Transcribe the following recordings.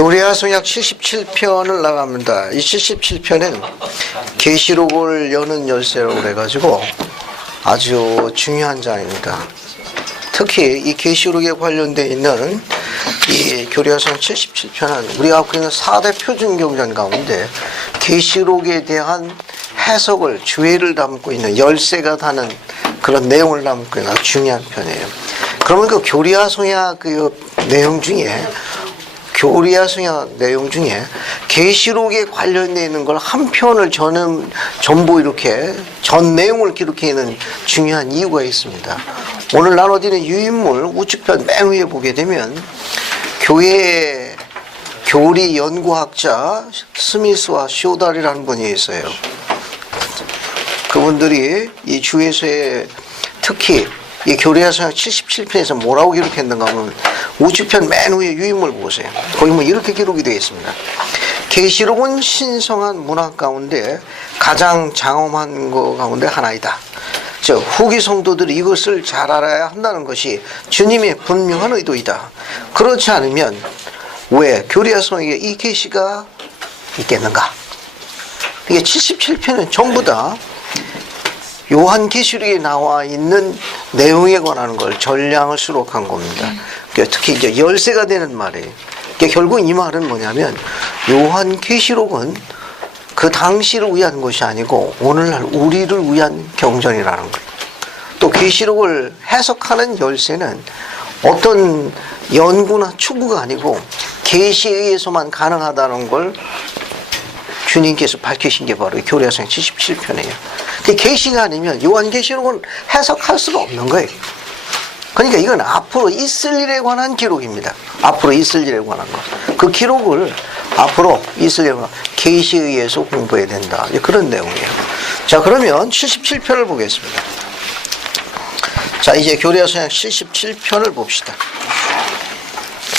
교리화성약 77편을 나갑니다. 이 77편은 계시록을 여는 열쇠라고 해가지고 아주 중요한 장입니다. 특히 이 계시록에 관련되어 있는 이 교리화성 77편은 우리가 갖고 있는 4대 표준경전 가운데 계시록에 대한 해석을, 주의를 담고 있는 열쇠가 다는 그런 내용을 담고 있는 아주 중요한 편이에요. 그러면 그 교리화성약 그 내용 중에 계시록에 관련되어 있는 걸 한 편을 전부 이렇게 전 내용을 기록해 있는 중요한 이유가 있습니다. 오늘 나눠지는 유인물 우측편 맨 위에 보게 되면 교회 교리 연구학자 스미스와 쇼달이라는 분이 있어요. 그분들이 이 주에서의 특히 이 교리화성약 77편에서 뭐라고 기록했는가 하면 우측편 맨 위에 유인물 보세요. 거기 뭐 이렇게 기록이 되어 있습니다. 계시록은 신성한 문학 가운데 가장 장엄한 것 가운데 하나이다. 즉 후기 성도들이 이것을 잘 알아야 한다는 것이 주님의 분명한 의도이다. 그렇지 않으면 왜 교리화성에게 이 계시가 있겠는가? 이게 77편은 전부 다 요한계시록에 나와 있는 내용에 관한 걸 전량을 수록한 겁니다. 특히 이제 열쇠가 되는 말이에요. 결국 이 말은 뭐냐면 요한계시록은 그 당시를 위한 것이 아니고 오늘날 우리를 위한 경전이라는 거예요. 또 계시록을 해석하는 열쇠는 어떤 연구나 추구가 아니고 계시에 의해서만 가능하다는 걸 주님께서 밝히신 게 바로 교리화성 77편이에요. 그 계시가 아니면 요한계시록은 해석할 수가 없는 거예요. 그러니까 이건 앞으로 있을 일에 관한 기록입니다. 앞으로 있을 일에 관한 거. 그 기록을 앞으로 있을 일에 관한 계시에 의해서 공부해야 된다. 그런 내용이에요. 자, 그러면 77편을 보겠습니다. 자, 이제 교리화성 77편을 봅시다.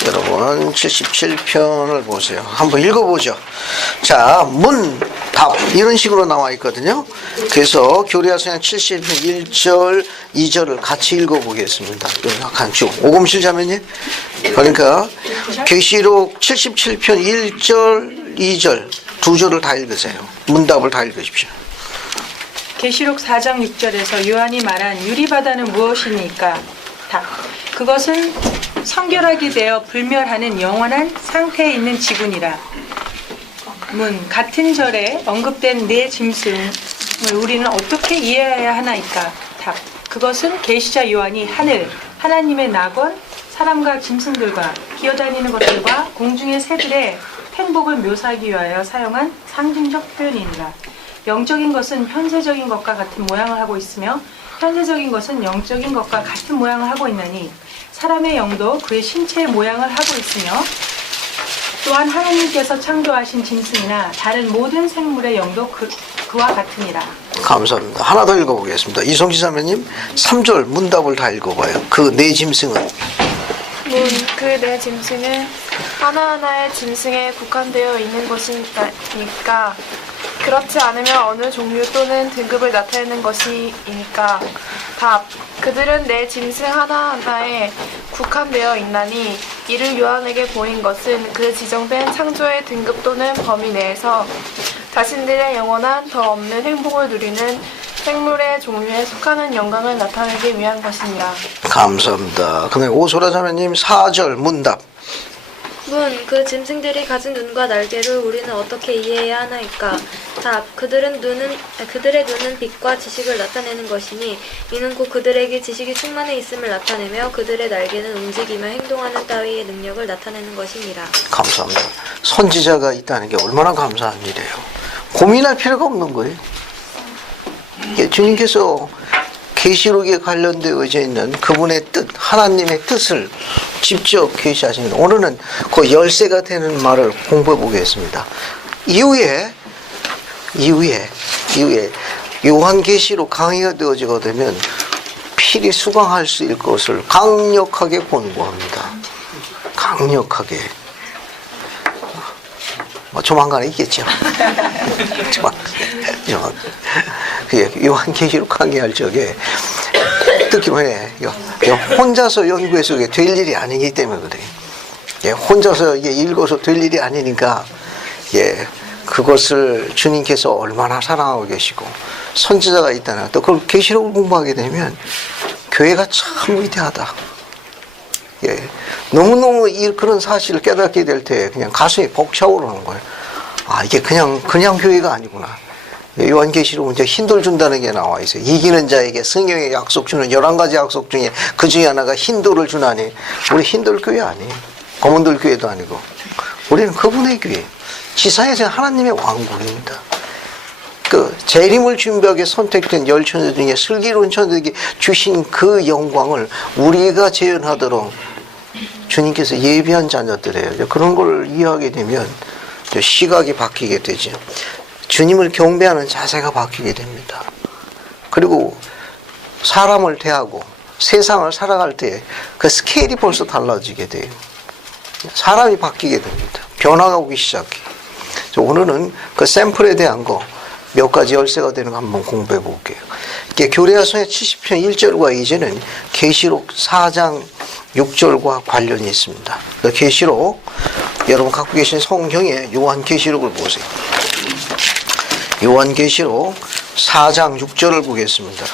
여러분 77편을 보세요. 한번 읽어보죠. 자, 문, 답 이런 식으로 나와 있거든요. 그래서 교리화성 77편 1절 2절을 같이 읽어보겠습니다. 간주 오금실 자매님. 그러니까 계시록 77편 1절 2절 두 절을 다 읽으세요. 문답을 다 읽으십시오. 계시록 4장 6절에서 요한이 말한 유리바다는 무엇입니까? 답. 그것은 성결하게 되어 불멸하는 영원한 상태에 있는 지군이라. 문. 같은 절에 언급된 네 짐승을 우리는 어떻게 이해해야 하나이까? 답. 그것은 계시자 요한이 하늘, 하나님의 낙원, 사람과 짐승들과 기어다니는 것들과 공중의 새들의 행복을 묘사하기 위하여 사용한 상징적 표현이니라. 영적인 것은 현세적인 것과 같은 모양을 하고 있으며 현세적인 것은 영적인 것과 같은 모양을 하고 있나니 사람의 영도 그의 신체의 모양을 하고 있으며 또한 하나님께서 창조하신 짐승이나 다른 모든 생물의 영도 그와 같으니라. 감사합니다. 하나 더 읽어보겠습니다. 이성지 자매님 3절 문답을 다 읽어봐요. 그 네 짐승은 그 네 짐승은 하나하나의 짐승에 국한되어 있는 것이니까 그렇지 않으면 어느 종류 또는 등급을 나타내는 것이니까. 답. 그들은 내 짐승 하나하나에 국한되어 있나니 이를 요한에게 보인 것은 그 지정된 창조의 등급 또는 범위 내에서 자신들의 영원한 더 없는 행복을 누리는 생물의 종류에 속하는 영광을 나타내기 위한 것이니라. 감사합니다. 그다음에 오소라 자매님 4절 문답. 문. 그 짐승들이 가진 눈과 날개를 우리는 어떻게 이해해야 하나이까? 답. 그들의 눈은 빛과 지식을 나타내는 것이니 이는 곧 그들에게 지식이 충만해 있음을 나타내며 그들의 날개는 움직이며 행동하는 따위의 능력을 나타내는 것이니라. 감사합니다. 선지자가 있다는 게 얼마나 감사한 일이에요. 고민할 필요가 없는 거예요. 주님께서 계시록에 관련되어져 있는 그분의 뜻, 하나님의 뜻을 직접 계시하십니다. 오늘은 그 열쇠가 되는 말을 공부해 보겠습니다. 이후에 요한계시록 강의가 되어지게 되면 필히 수강할 수 있을 것을 강력하게 공부합니다. 강력하게. 조만간에 있겠죠. 요한계시록 강의할 적에 특히 혼자서 연구해서 될 일이 아니기 때문에 그래요. 예, 혼자서 이게 읽어서 될 일이 아니니까 예, 그것을 주님께서 얼마나 사랑하고 계시고 선지자가 있다나 또 그걸 계시록을 공부하게 되면 교회가 참 위대하다. 예, 너무너무 그런 사실을 깨닫게 될 때 그냥 가슴이 벅차오르는 거예요. 아, 이게 그냥 교회가 아니구나. 요한계시록은 이제 힌도를 준다는 게 나와 있어요. 이기는 자에게 성령의 약속 주는 11가지 약속 중에 그 중에 하나가 힌도를 주나니 우리 힌도를 교회 아니에요. 검은돌 교회도 아니고 우리는 그분의 교회. 지상에서 하나님의 왕국입니다. 그 재림을 준비하게 선택된 10천들 중에 슬기로운 천들에게 주신 그 영광을 우리가 재현하도록 주님께서 예비한 자녀들이에요. 그런 걸 이해하게 되면 시각이 바뀌게 되죠. 주님을 경배하는 자세가 바뀌게 됩니다. 그리고 사람을 대하고 세상을 살아갈 때 그 스케일이 벌써 달라지게 돼요. 사람이 바뀌게 됩니다. 변화가 오기 시작해. 오늘은 그 샘플에 대한 거 몇 가지 열쇠가 되는 거 한번 공부해 볼게요. 교례하성의 70편 1절과 2절은 계시록 4장 6절과 관련이 있습니다. 계시록 여러분 갖고 계신 성경에 요한계시록을 보세요. 요한계시록 4장 6절을 보겠습니다.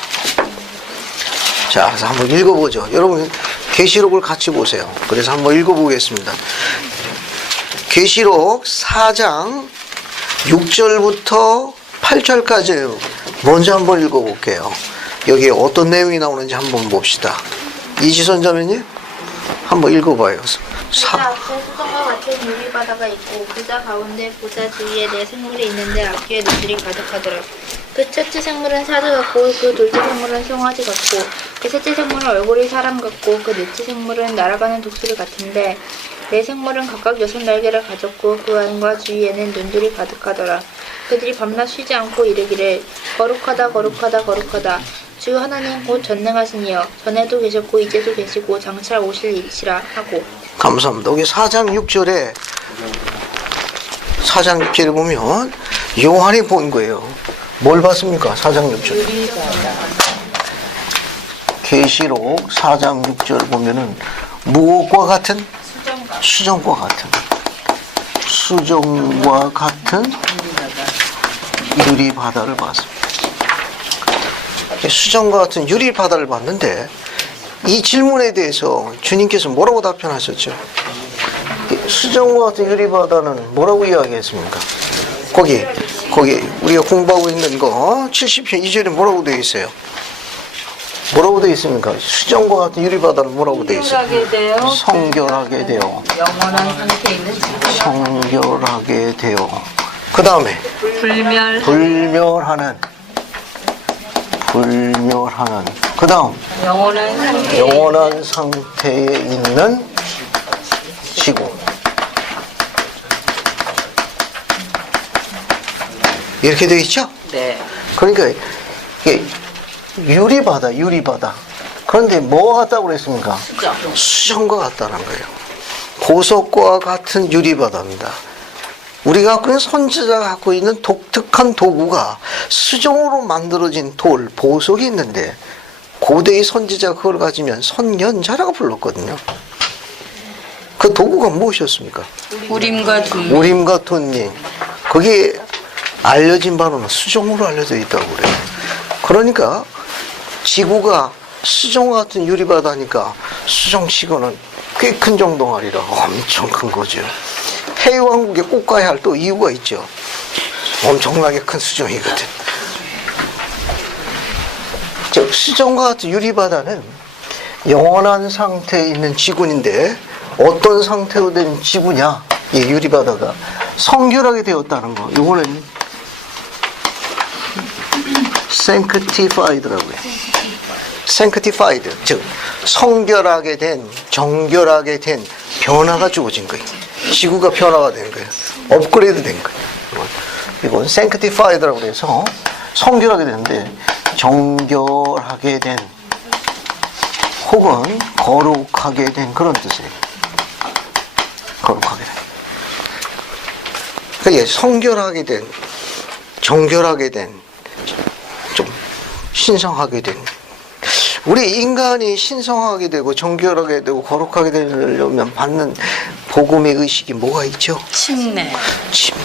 자, 그래서 한번 읽어보죠. 여러분 계시록을 같이 보세요. 그래서 한번 읽어보겠습니다. 계시록 4장 6절부터 8절까지 먼저 한번 읽어볼게요. 여기에 어떤 내용이 나오는지 한번 봅시다. 이지선 자매님 한번 읽어봐요. 보좌 앞에 수정과 같은 유리바다가 있고 보좌 가운데 보좌 주위에 네 생물이 있는데 앞뒤에 눈들이 가득하더라. 그 첫째 생물은 사자 같고 그 둘째 생물은 송아지 같고 그 셋째 생물은 얼굴이 사람 같고 그 넷째 생물은 날아가는 독수리 같은데 네 생물은 각각 6날개를 가졌고 그 안과 주위에는 눈들이 가득하더라. 그들이 밤낮 쉬지 않고 이르기를 거룩하다 거룩하다 거룩하다 주 하나님 곧 전능하신 이여 전에도 계셨고 이제도 계시고 장차 오실 이시라 하고. 감사합니다. 여기 4장 6절에 보면 요한이 본 거예요. 뭘 봤습니까? 4장 6절. 계시록 4장 6절 보면은 무엇과 같은? 수정과 같은 유리바다를 봤습니다. 수정과 같은 유리바다를 봤는데 이 질문에 대해서 주님께서 뭐라고 답변하셨죠? 수정과 같은 유리바다는 뭐라고 이야기했습니까? 거기 우리가 공부하고 있는 거 70편 2절에 뭐라고 되어 있어요? 뭐라고 되어 있습니까? 수정과 같은 유리바다는 뭐라고 되어 있어요? 성결하게 되어 영원한 상태에 있는 성결하게 되어 그 다음에 불멸하는 그 다음 영원한 상태에 있는 지구. 이렇게 되어 있죠? 네. 그러니까 이게 유리바다. 그런데 뭐와 같다고 그랬습니까? 수정과 같다는 거예요. 보석과 같은 유리바다입니다. 우리가 갖고 있는 선지자가 갖고 있는 독특한 도구가 수정으로 만들어진 돌, 보석이 있는데 고대의 선지자가 그걸 가지면 선연자라고 불렀거든요. 그 도구가 무엇이었습니까? 우림과 툰님. 그게 알려진 바로는 수정으로 알려져 있다고 그래요. 그러니까 지구가 수정과 같은 유리바다니까 수정치고는 꽤 큰 정도가 아니라 엄청 큰 거죠. 해왕국에 꼭 가야 할 또 이유가 있죠. 엄청나게 큰 수정이거든. 즉 수정과 같은 유리바다는 영원한 상태에 있는 지구인데 어떤 상태로 된 지구냐? 이 유리바다가 성결하게 되었다는 거. 이거는 sanctified라고요. sanctified, 즉 성결하게 된, 정결하게 된 변화가 주어진 거예요. 지구가 변화가 된 거예요. 업그레이드 된 거예요. 이건 sanctified라고 해서 성결하게 되는데 정결하게 된 혹은 거룩하게 된 그런 뜻이에요. 거룩하게 된. 그러니까 성결하게 된, 정결하게 된, 좀 신성하게 된. 우리 인간이 신성하게 되고 정결하게 되고 거룩하게 되려면 복음의 의식이 뭐가 있죠? 침례. 침례.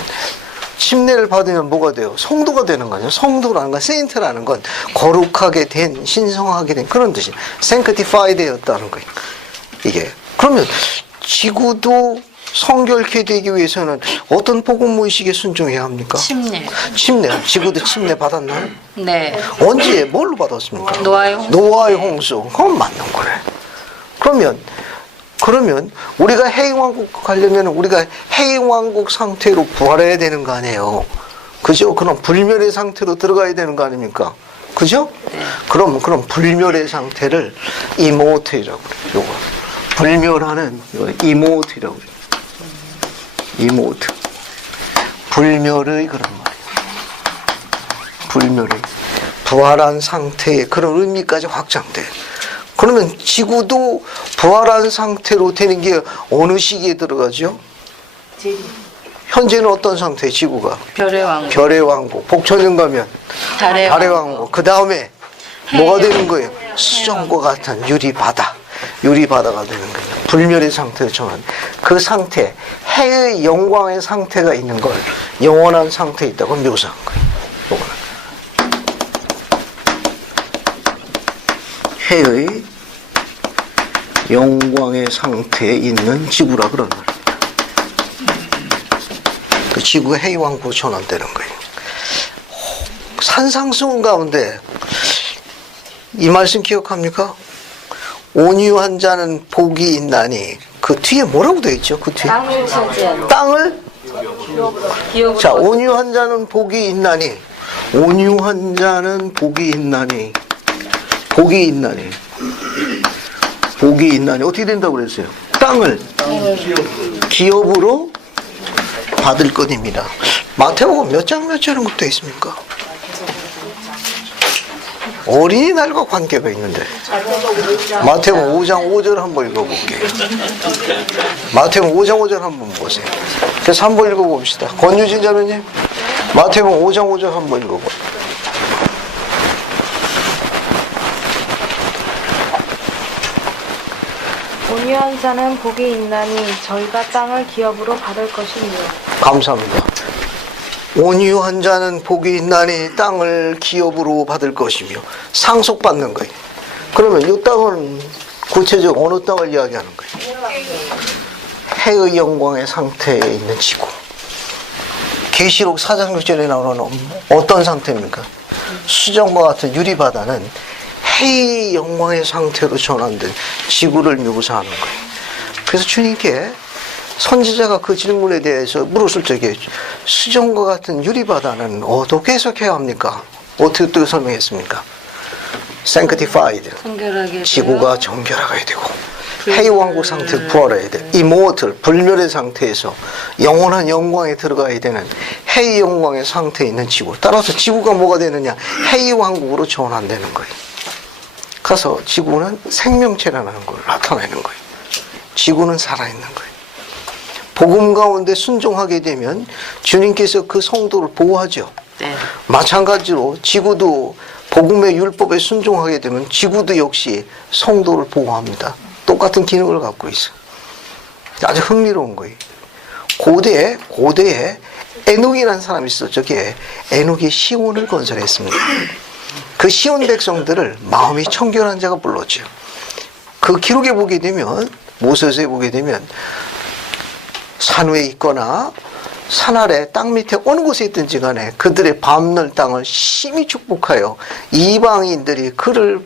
침례를 받으면 뭐가 돼요? 성도가 되는 거죠. 성도라는 건, 세인트라는 건 거룩하게 된, 신성하게 된 그런 뜻이에요. sanctified 되었다는 거예요. 이게. 그러면 지구도 성결케 되기 위해서는 어떤 복음 의식에 순종해야 합니까? 침례. 침례. 지구도 침례 받았나요? 네. 언제 뭘로 받았습니까? 노아의 홍수. 노아의 홍수. 그건 맞는 거네. 그러면 우리가 해왕국 가려면 우리가 해왕국 상태로 부활해야 되는 거 아니에요. 그죠? 그럼 불멸의 상태로 들어가야 되는 거 아닙니까? 그죠? 네. 그럼 불멸의 상태를 이모트이라고 그래요. 요거. 불멸하는 이모트이라고 그래요. 이모트. 불멸의 그런 말이에요. 불멸의 부활한 상태의 그런 의미까지 확장돼요. 그러면 지구도 부활한 상태로 되는 게 어느 시기에 들어가죠? 현재는 어떤 상태, 지구가? 별의 왕국. 별의 왕국. 복천년 가면 달의 달의 왕국. 왕국. 그 다음에 뭐가 되는 거예요? 수정과 같은 유리바다. 유리바다가 되는 거예요. 불멸의 상태를 정한 그 상태, 해의 영광의 상태가 있는 걸 영원한 상태에 있다고 묘사한 거예요. 요거는. 해의 영광의 상태에 있는 지구라 그런 말입니다. 그 지구가 해왕국으로 전환되는 거예요. 산상수훈 가운데 이 말씀 기억합니까? 온유한 자는 복이 있나니 그 뒤에 뭐라고 되어 있죠? 그 뒤에 땅을 차지하라. 땅을 기업. 자, 온유한 자는 복이 있나니 온유한 자는 복이 있나니 복이 있나니 복이 있나니 어떻게 된다고 그랬어요? 땅을 기업으로 받을 것입니다. 마태복음 몇 장 몇 절은 되어 있습니까? 어린이날과 관계가 있는데 마태복음 5장 5절 한번 읽어볼게요. 마태복음 5장 5절 한번 보세요. 그래서 한번 읽어봅시다. 권유진 자매님 마태복음 5장 5절 한번 읽어봐요. 온유한 자는 복이 있나니 저희가 땅을 기업으로 받을 것이니요. 감사합니다. 온유한 자는 복이 있나니 땅을 기업으로 받을 것이며 상속받는 거예요. 그러면 이 땅은 구체적으로 어느 땅을 이야기하는 거예요? 해의 영광의 상태에 있는 지구. 계시록 4장 6절에 나오는 어떤 상태입니까? 수정과 같은 유리바다는 해의 영광의 상태로 전환된 지구를 묘사하는 거예요. 그래서 주님께 선지자가 그 질문에 대해서 물었을 적에 수정과 같은 유리바다는 어떻게 해석해야 합니까? 어떻게 설명했습니까? sanctified. 성결하게 지구가 정결하게 되고 해의 왕국 상태로 부활해야 돼. immortal, 불멸의 상태에서 영원한 영광에 들어가야 되는 해의 영광의 상태에 있는 지구. 따라서 지구가 뭐가 되느냐? 해의 왕국으로 전환되는 거예요. 그래서 지구는 생명체라는 걸 나타내는 거예요. 지구는 살아있는 거예요. 복음 가운데 순종하게 되면 주님께서 그 성도를 보호하죠. 네. 마찬가지로 지구도 복음의 율법에 순종하게 되면 지구도 역시 성도를 보호합니다. 똑같은 기능을 갖고 있어요. 아주 흥미로운 거예요. 고대에 에녹이라는 사람이 있었죠. 저게 에녹이 시온을 건설했습니다. 그 시온 백성들을 마음이 청결한 자가 불렀죠. 그 기록에 보게 되면, 모세서에 보게 되면 산 위에 있거나 산 아래 땅 밑에 어느 곳에 있든지 간에 그들의 밟는 땅을 심히 축복하여 이방인들이 그를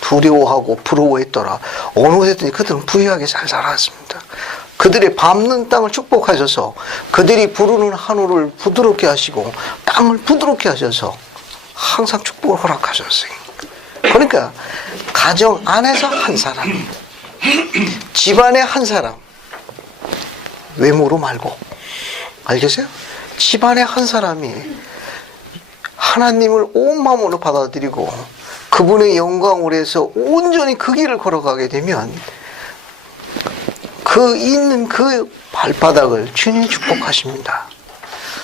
두려워하고 부러워했더라. 어느 곳에 있든지 그들은 부유하게 잘 살았습니다. 그들의 밟는 땅을 축복하셔서 그들이 부르는 한우를 부드럽게 하시고 땅을 부드럽게 하셔서 항상 축복을 허락하셨어요. 그러니까 가정 안에서 한 사람, 집안의 한 사람, 외모로 말고, 알겠어요? 집안의 한 사람이 하나님을 온 마음으로 받아들이고 그분의 영광을 해서 온전히 그 길을 걸어가게 되면 그 있는 그 발바닥을 주님이 축복하십니다.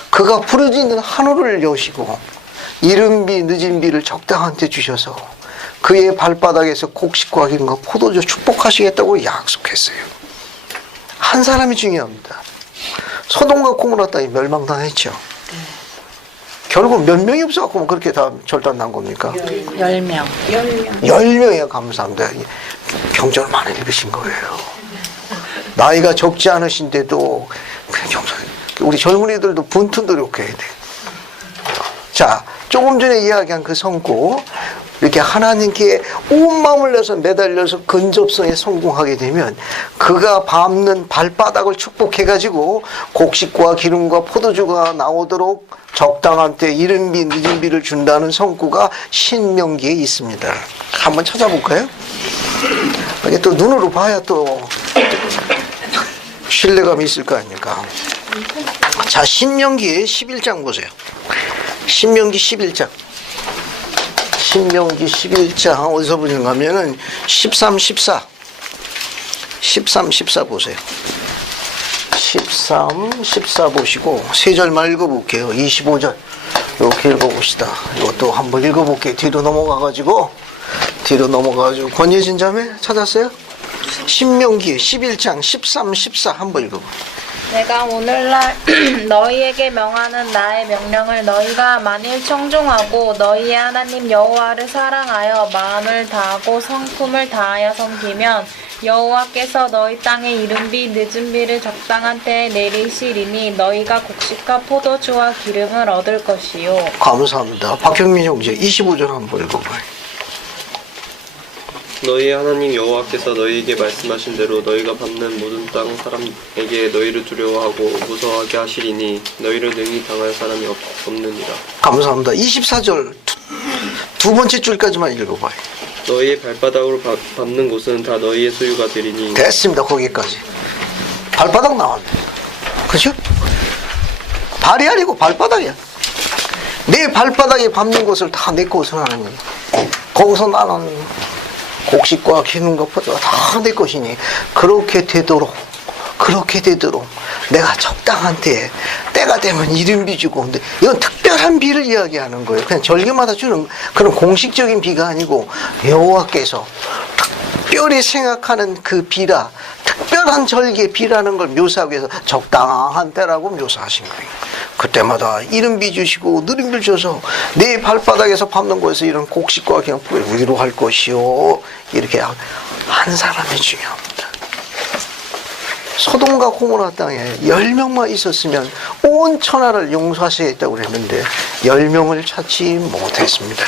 그가 부르짖는 한우를 여시고 이른 비 늦은 비를 적당한 때 주셔서 그의 발바닥에서 곡식과 기름과 포도주 축복하시겠다고 약속했어요. 한 사람이 중요합니다. 소돔과 고모라 땅이 멸망당했죠. 결국 몇 명이 없어갖고 그렇게 다 절단난 겁니까? 10명. 10명이야. 감사합니다. 경전을 많이 읽으신 거예요. 나이가 적지 않으신데도 우리 젊은이들도 분투 노력해야 돼. 자, 조금 전에 이야기한 그 성구, 이렇게 하나님께 온 마음을 내서 매달려서 근접성에 성공하게 되면 그가 밟는 발바닥을 축복해가지고 곡식과 기름과 포도주가 나오도록 적당한 때 이른 비 늦은 비를 준다는 성구가 신명기에 있습니다. 한번 찾아볼까요? 이게 또 눈으로 봐야 또 신뢰감이 있을 거 아닙니까? 자, 신명기 11장 보세요. 신명기 11장. 신명기 11장 어디서 보시는가 하면은 13, 14 보세요. 13, 14 보시고 세 절만 읽어볼게요. 25절 이렇게 읽어봅시다. 이것도 한번 읽어볼게요. 뒤로 넘어가가지고 권예진 자매 찾았어요? 신명기 11장 13, 14 한번 읽어볼게요. 내가 오늘날 너희에게 명하는 나의 명령을 너희가 만일 청종하고 너희의 하나님 여호와를 사랑하여 마음을 다하고 성품을 다하여 섬기면 여호와께서 너희 땅에 이른 비 늦은 비를 적당한 때에 내리시리니 너희가 곡식과 포도주와 기름을 얻을 것이요. 감사합니다. 박형민 형제 25절 한번 읽어봐요. 너희의 하나님 여호와께서 너희에게 말씀하신 대로 너희가 밟는 모든 땅 사람에게 너희를 두려워하고 무서워하게 하시리니 너희를 능히 당할 사람이 없느니라. 감사합니다. 24절 두 번째 줄까지만 읽어봐요. 너희의 발바닥으로 밟는 곳은 다 너희의 소유가 되리니. 됐습니다. 거기까지. 발바닥 나왔네. 그죠? 발이 아니고 발바닥이야. 내 발바닥에 밟는 곳을 다 내 것을 하는 거야. 거기서 나는 곡식과 기름과 포도가 다 내 것이니 그렇게 되도록 내가 적당한 때가 되면 이른 비 주고. 근데 이건 특별한 비를 이야기하는 거예요. 그냥 절기마다 주는 그런 공식적인 비가 아니고 여호와께서 특별히 생각하는 그 비라, 특별한 절기의 비라는 걸 묘사하기 위해서 적당한 때라고 묘사하신 거예요. 그때마다 이른 비 주시고 느린 비 줘서 내 발바닥에서 밟는 곳에서 이런 곡식과 그냥 위로할 것이요. 이렇게 한 사람이 중요합니다. 소돔과 고모라 땅에 10명만 있었으면 온 천하를 용서하시겠다고 그랬는데 10명을 찾지 못했습니다.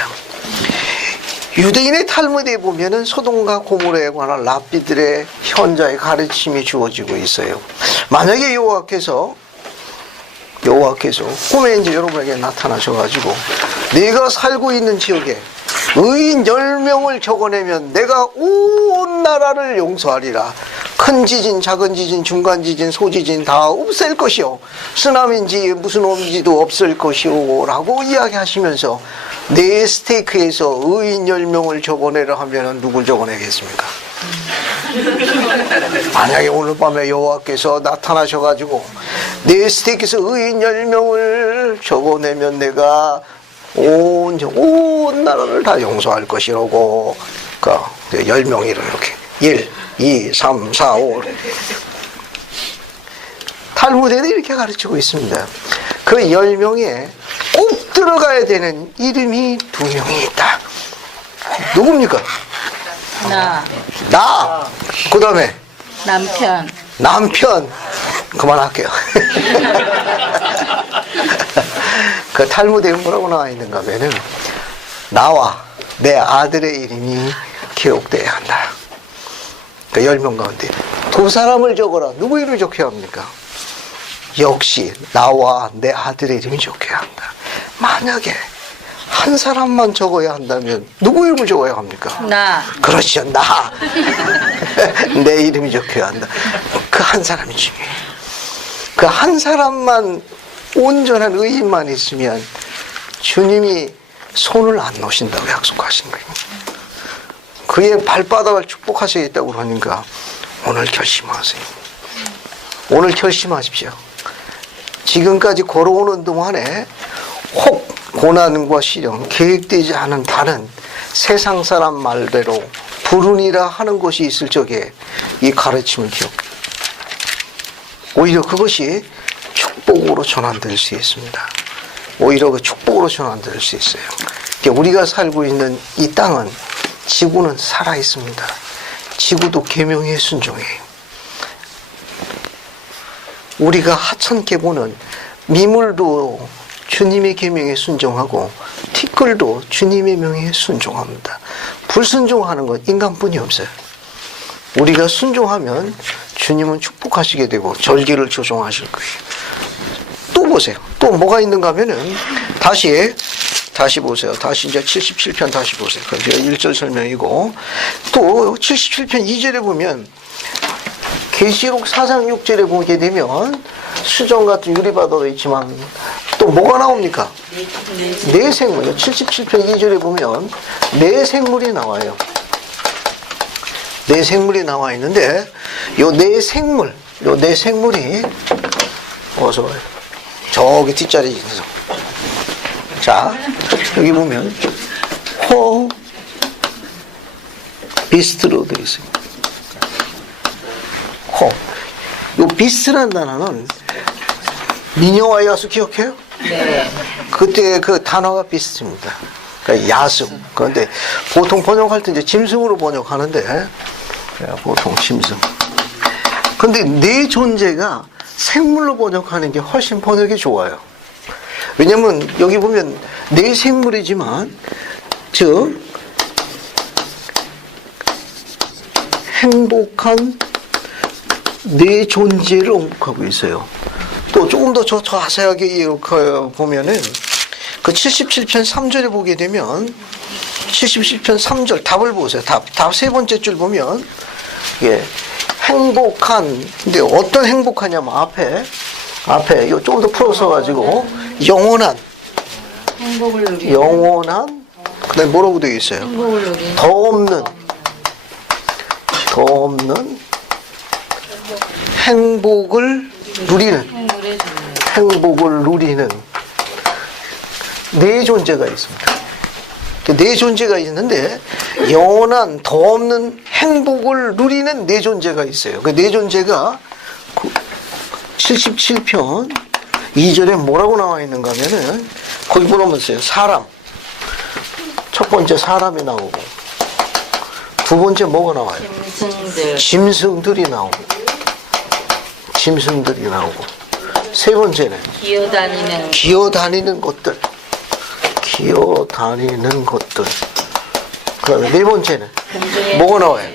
유대인의 탈무드에 보면은 소돔과 고모라에 관한 랍비들의 현자의 가르침이 주어지고 있어요. 만약에 여호와께서 꿈에 이제 여러분에게 나타나셔가지고 내가 살고 있는 지역에 의인 10명을 적어내면 내가 온 나라를 용서하리라. 큰 지진, 작은 지진, 중간 지진, 소지진 다 없앨 것이요. 쓰나미인지 무슨 옴인지도 없을 것이요. 라고 이야기하시면서 내 스테이크에서 의인 10명을 적어내라 하면 누굴 적어내겠습니까? 만약에 오늘 밤에 여호와께서 나타나셔가지고 내 스테이크에서 의인 10명을 적어내면 내가 온 나라를 다 용서할 것이라고. 그러니까 10명이라 이렇게 1, 2, 3, 4, 5 탈무드에도 이렇게 가르치고 있습니다. 그 10명에 꼭 들어가야 되는 이름이 2명이 있다. 누굽니까? 나. 그 다음에 남편. 그만할게요. 그 탈무드에 뭐라고 나와 있는가 하면은 나와 내 아들의 이름이 기록돼야 한다. 그 10명 가운데 2사람을 적어라. 누구 이름을 적혀야 합니까? 역시 나와 내 아들의 이름이 적혀야 한다. 만약에 한 사람만 적어야 한다면 누구 이름을 적어야 합니까? 나. 그렇죠. 나. 내 이름이 적혀야 한다. 그 한 사람이 중요해요. 그 한 사람만 온전한 의인만 있으면 주님이 손을 안 놓으신다고 약속하신 거예요. 그의 발바닥을 축복하시겠다고 그러니까 오늘 결심하세요. 오늘 결심하십시오. 지금까지 걸어오는 동안에 혹 고난과 시련, 계획되지 않은 다른 세상 사람 말대로 불운이라 하는 것이 있을 적에 이 가르침을 기억해요. 오히려 그것이 축복으로 전환될 수 있습니다. 오히려 그 축복으로 전환될 수 있어요. 우리가 살고 있는 이 땅은, 지구는 살아 있습니다. 지구도 계명에 순종해요. 우리가 하찮게 보는 미물도 주님의 계명에 순종하고 티끌도 주님의 명에 순종합니다. 불순종하는 건 인간뿐이 없어요. 우리가 순종하면 주님은 축복하시게 되고 절기를 조종하실 거예요. 또 보세요. 또 뭐가 있는가 하면은 다시 보세요. 다시 이제 77편 다시 보세요. 그럼 제가 1절 설명이고, 또 77편 2절에 보면 계시록 4장 6절에 보게 되면 수정 같은 유리바다도 있지만 또 뭐가 나옵니까? 네 생물이요. 77편 2절에 보면 네 생물이 나와요. 네 생물이 나와 있는데 요 네 생물이 어서 와요. 저기 뒷자리에 있어서. 자, 여기 보면 비스트로 되어 있어요. 요 비스트라는 단어는 미녀와 야수 기억해요? 네. 그때 그 단어가 비스트입니다. 그러니까 야수. 그런데 보통 번역할 때 이제 짐승으로 번역하는데, 보통 짐승. 근데 네 존재가 생물로 번역하는 게 훨씬 번역이 좋아요. 왜냐면 여기 보면 네 생물이지만, 즉 행복한 네 존재를 언급하고 있어요. 또 조금 더 자세하게 이렇게 보면은 그 77편 3절에 보게 되면 77편 3절 답을 보세요. 답 세 번째 줄 보면, 예, 행복한, 근데 어떤 행복하냐면 앞에 이거 조금 더 풀어서 가지고 영원한, 행복을 누리. 영원한, 그다음에 뭐라고 되어 있어요? 행복을 누리. 더 없는 행복을 누리는, 네 존재가 있습니다. 네 존재가 있는데 영원한 더 없는 행복을 누리는 네 존재가 있어요. 그 네 존재가 77편 2절에 뭐라고 나와 있는가 하면은 거기 보면서요. 사람. 첫 번째 사람이 나오고, 두 번째 뭐가 나와요? 짐승들이 나오고, 세 번째는 기어다니는 것들. 그 다음에 네 번째는 뭐가 나와요?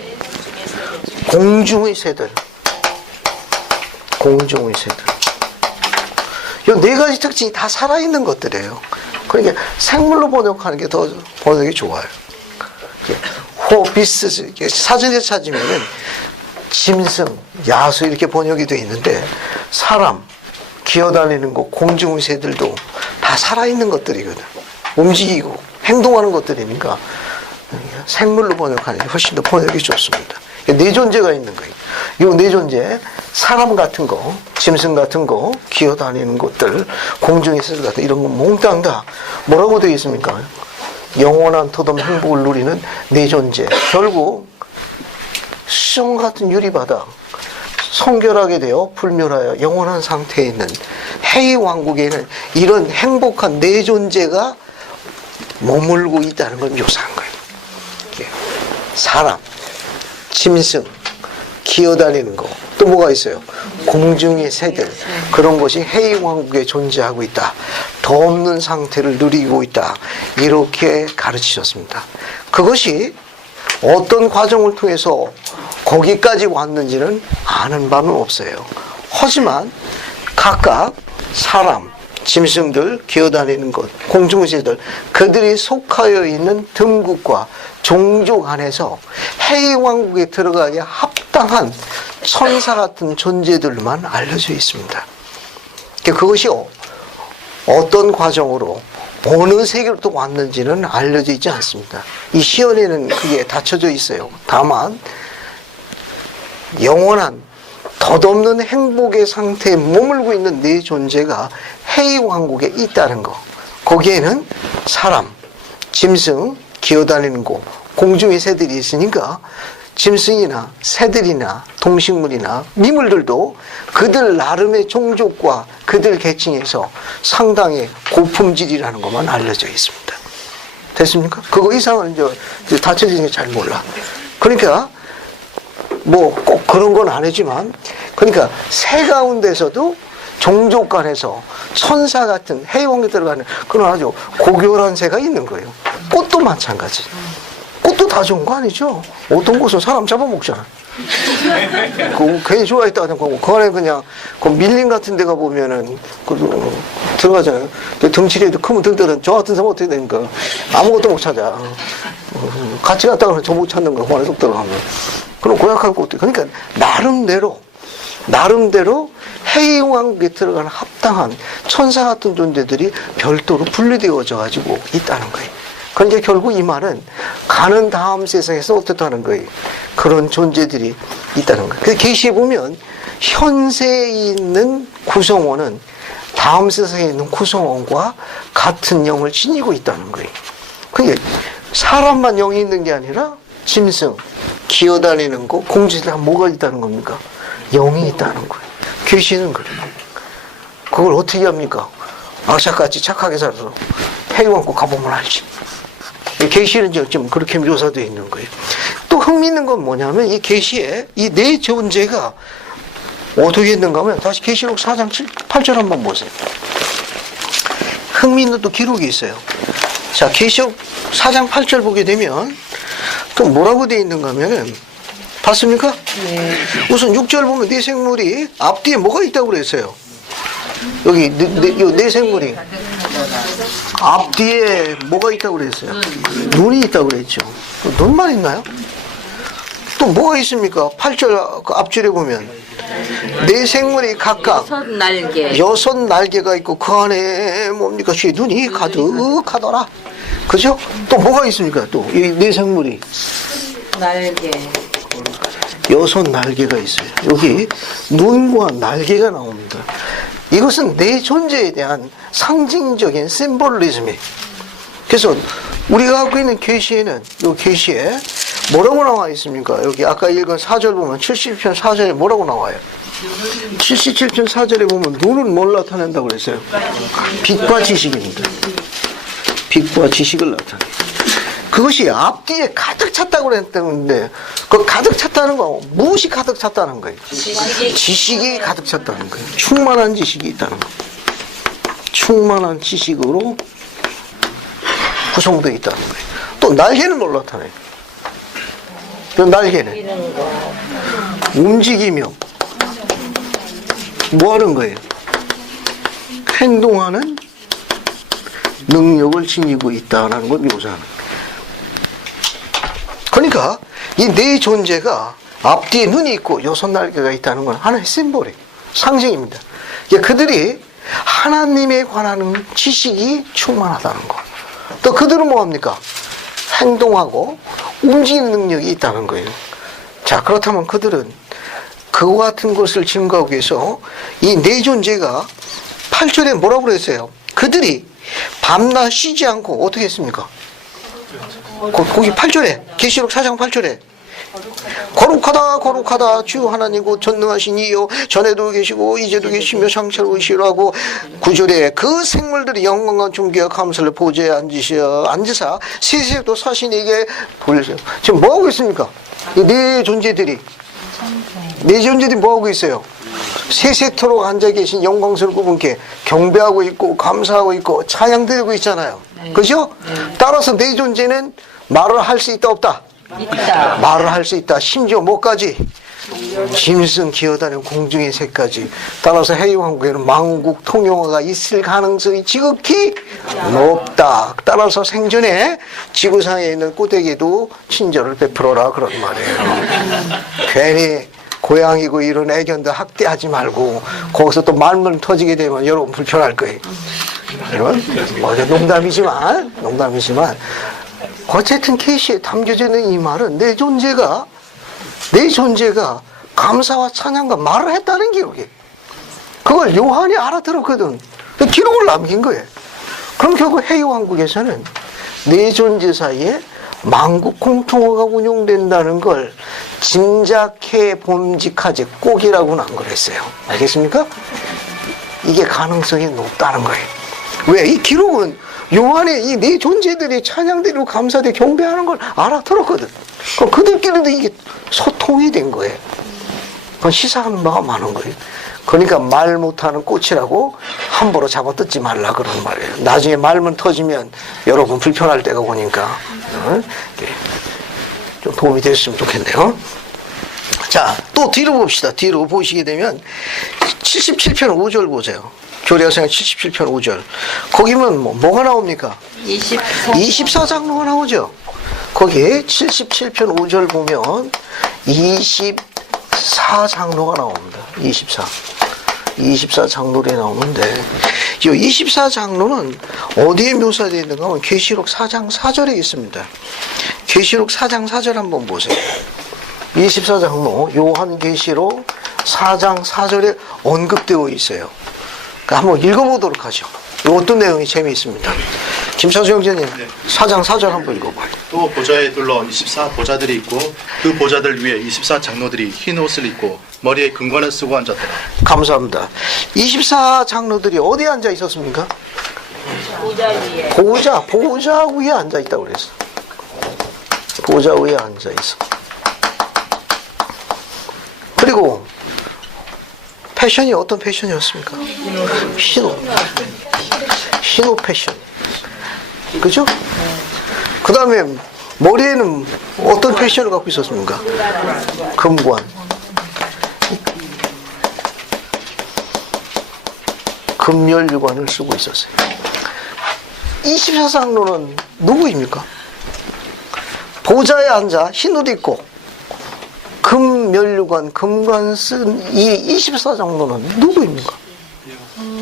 공중의 새들. 이 네 가지 특징이 다 살아있는 것들이에요. 그러니까 생물로 번역하는 게 더 번역이 좋아요. 비스트, 사전에 찾으면은 짐승, 야수 이렇게 번역이 되어 있는데, 사람, 기어다니는 것, 공중의 새들도 다 살아있는 것들이거든. 움직이고 행동하는 것들이니까 생물로 번역하는 게 훨씬 더 번역이 좋습니다. 네 존재가 있는 거예요. 이 네 존재, 사람 같은 거, 짐승 같은 거, 기어다니는 것들, 공중의 새들 같은 이런 거 몽땅 다 뭐라고 되어 있습니까? 영원한 덧없는 행복을 누리는 네 존재. 결국 수정 같은 유리바다, 성결하게 되어 불멸하여 영원한 상태에 있는 해의 왕국에는 이런 행복한 네 존재가 머물고 있다는 걸 묘사한 거예요. 사람, 짐승, 기어다니는 거, 또 뭐가 있어요? 공중의 새들, 그런 것이 해의 왕국에 존재하고 있다. 더 없는 상태를 누리고 있다. 이렇게 가르치셨습니다. 그것이 어떤 과정을 통해서 거기까지 왔는지는 아는 바는 없어요. 하지만 각각 사람, 짐승들, 기어다니는 것, 공중의 새들, 그들이 속하여 있는 등급과 종족 안에서 해의 왕국에 들어가기에 합당한 천사 같은 존재들만 알려져 있습니다. 그것이 어떤 과정으로 어느 세계로 또 왔는지는 알려져 있지 않습니다. 이 시연에는 그게 닫혀져 있어요. 다만 영원한 덧없는 행복의 상태에 머물고 있는 네 존재가 해의 왕국에 있다는 거. 거기에는 사람, 짐승, 기어다니는 곳, 공중의 새들이 있으니까 짐승이나 새들이나 동식물이나 미물들도 그들 나름의 종족과 그들 계층에서 상당히 고품질이라는 것만 알려져 있습니다. 됐습니까? 그거 이상은 이제 다쳐지는 게 잘 몰라. 그러니까 뭐 꼭 그런 건 아니지만, 그러니까 새 가운데서도 종족 간에서 선사 같은 해왕에 들어가는 그런 아주 고결한 새가 있는 거예요. 꽃도 마찬가지. 꽃도 다 좋은 거 아니죠? 어떤 곳은 사람 잡아먹잖아. 그 괜히 좋아했다는 거고, 그 안에 그냥 그 밀림 같은 데가 보면은 들어가잖아요. 덩치리도 크면 들더라도 저 같은 사람 어떻게 되니까 아무것도 못 찾아. 같이 갔다 그러면 저 못 찾는 거, 그 안에 쏙 들어가면. 그럼 고약한 꽃도. 그러니까 나름대로 해이왕국에 들어가는 합당한 천사 같은 존재들이 별도로 분리되어져 가지고 있다는 거예요. 그러니까 결국 이 말은 가는 다음 세상에서 어떻다는 거예요. 그런 존재들이 있다는 거예요. 그래서 계시에 보면 현세에 있는 구성원은 다음 세상에 있는 구성원과 같은 영을 지니고 있다는 거예요. 그러니까 사람만 영이 있는 게 아니라 짐승, 기어다니는 거, 공주들 뭐가 있다는 겁니까? 영이 있다는 거예요. 계시는 그래요. 그걸 어떻게 합니까? 악착같이 착하게 살아서 해이왕국 가보면 알지. 계시는 좀 그렇게 묘사되어 있는 거예요. 또 흥미있는 건 뭐냐면 이 계시에 이 네 존재가 어떻게 있는가 하면 다시 계시록 4장 8절 한번 보세요. 흥미있는 또 기록이 있어요. 자, 계시록 4장 8절 보게 되면 또 뭐라고 되어 있는가 하면은 봤습니까? 네. 우선 6절 보면 네 생물이 앞뒤에 뭐가 있다고 그랬어요. 여기 네 생물이 앞뒤에 뭐가 있다고 그랬어요? 눈이 있다고 그랬죠. 눈만 있나요? 또 뭐가 있습니까? 8절 그 앞줄에 보면 네 생물이 각각 6날개가 있고 그 안에 뭡니까? 쥐 눈이 가득하더라. 그죠? 또 뭐가 있습니까? 또 이 네 생물이 날개 6날개가 있어요. 여기 눈과 날개가 나옵니다. 이것은 내 존재에 대한 상징적인 심볼리즘이에요. 그래서 우리가 갖고 있는 계시에는 이 계시에 뭐라고 나와 있습니까? 여기 아까 읽은 4절 보면 77편 4절에 뭐라고 나와요? 77편 4절에 보면 눈은 뭘 나타낸다고 그랬어요? 빛과 지식입니다. 빛과 지식을 나타내요. 그것이 앞뒤에 가득 찼다고 그랬는데 그 가득 찼다는 거 무엇이 가득 찼다는 거예요? 지식이 가득 찼다는 거예요. 충만한 지식이 있다는 거예요. 충만한 지식으로 구성되어 있다는 거예요. 또 날개는 뭘 나타내요? 그 날개는 움직이며 뭐 하는 거예요? 행동하는 능력을 지니고 있다는 걸 묘사하는 거예요. 그러니까 이 네 존재가 앞뒤에 눈이 있고 6날개가 있다는 건 하나의 심볼이에요. 상징입니다. 그들이 하나님에 관한 지식이 충만하다는 거. 또 그들은 뭐합니까? 행동하고 움직이는 능력이 있다는 거예요. 자, 그렇다면 그들은 그와 같은 것을 증거하기 위해서 이 네 존재가 8절에 뭐라고 그랬어요? 그들이 밤낮 쉬지 않고 어떻게 했습니까? 거기 8절에 계시록 4장 8절에 거룩하다 주 하나님 곧 전능하신 이요 전에도 계시고 이제도 계시며 장차로 오시라고 9절에 그 생물들이 영광과 존귀와 감사를 보좌에 앉으사 세세도 사신에게 돌려주세요. 지금 뭐하고 있습니까? 이 네 존재들이 뭐하고 있어요? 세세토록 앉아 계신 영광스럽고 분께 경배하고 있고 감사하고 있고 찬양드리고 있잖아요. 그죠? 따라서 네 존재는 말을 할 수 있다 없다? 있다. 말을 할 수 있다. 심지어 뭐까지? 짐승 기어다니는 공중의 새까지. 따라서 해이왕국에는 만국 통용화가 있을 가능성이 지극히 높다. 따라서 생전에 지구상에 있는 꽃에게도 친절을 베풀어라 그런 말이에요. 괜히 고양이고 이런 애견들 학대하지 말고 거기서 또 말문 터지게 되면 여러분 불편할 거예요. 이런 농담이지만 어쨌든 계시에 담겨져 있는 이 말은 내 존재가 감사와 찬양과 말을 했다는 기록이에요. 그걸 요한이 알아들었거든. 기록을 남긴 거예요. 그럼 결국 해이왕국에서는 내 존재 사이에 만국 공통어가 운용된다는 걸 짐작해 봄직하지 꼭이라고는 안 그랬어요. 알겠습니까? 이게 가능성이 높다는 거예요. 왜? 이 기록은 요한의 이 네 존재들이 찬양드리고 감사되 경배하는 걸 알아들었거든. 그럼 그들끼리도 이게 소통이 된 거예요. 그건 시사하는 바가 많은 거예요. 그러니까 말 못하는 꽃이라고 함부로 잡아뜯지 말라 그러는 말이에요. 나중에 말문 터지면 여러분 불편할 때가 오니까 좀 도움이 됐으면 좋겠네요. 자, 또 뒤로 봅시다. 뒤로 보시게 되면 77편 5절 보세요. 교리학생활 77편 5절. 거기면 뭐가 나옵니까? 24장로가 나오죠. 거기에 77편 5절 보면 24장로가 나옵니다. 24장로에 나오는데 이 24장로는 어디에 묘사되어 있는가 하면 계시록 4장 4절에 있습니다. 계시록 4장 4절 한번 보세요. 24장로 요한계시록 4장 4절에 언급되어 있어요. 그러니까 한번 읽어보도록 하죠. 어떤 내용이 재미있습니다. 김찬수 형제님, 4장 4절 한번 읽어봐요. 또 보좌에 둘러 24보좌들이 있고 그 보좌들 위에 24장로들이 흰 옷을 입고 머리에 금관을 쓰고 앉았더라. 감사합니다. 24장로들이 어디에 앉아 있었습니까? 보좌 위에 앉아 있다고 그랬어. 보좌 위에 앉아 있어. 그리고 패션이 어떤 패션이었습니까? 흰옷 패션. 그죠? 그 다음에 머리에는 어떤 패션을 갖고 있었습니까? 금관. 금면류관을 쓰고 있었어요. 24장로는 누구입니까? 보좌에 앉아 흰옷 입고 금면류관, 금관 쓴 이 24장로는 누구입니까?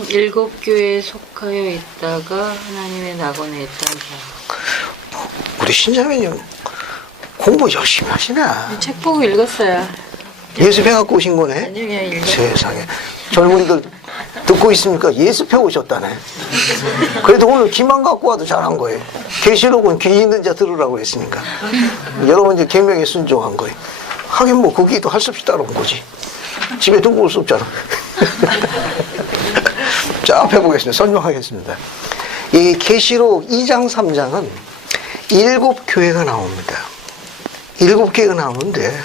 7교회에 속하여 있다가 하나님의 낙원에 있던 자. 우리 신자매님 공부 열심히 하시네. 책 보고 읽었어요. 예습해 갖고 오신 거네. 아니요, 그냥 읽었어요. 세상에. 젊은이들 듣고 있습니까? 예습해 오셨다네. 그래도 오늘 귀만 갖고 와도 잘한 거예요. 계시록은 귀 있는 자 들으라고 했으니까. 여러분 이제 계명에 순종한 거예요. 하긴 뭐 거기도 할 수 없이 따라온 거지. 집에 두고 올 수 없잖아. 자, 앞에 보겠습니다. 설명하겠습니다. 이 계시록 2장 3장은 7교회가 나옵니다. 7교회가 나오는데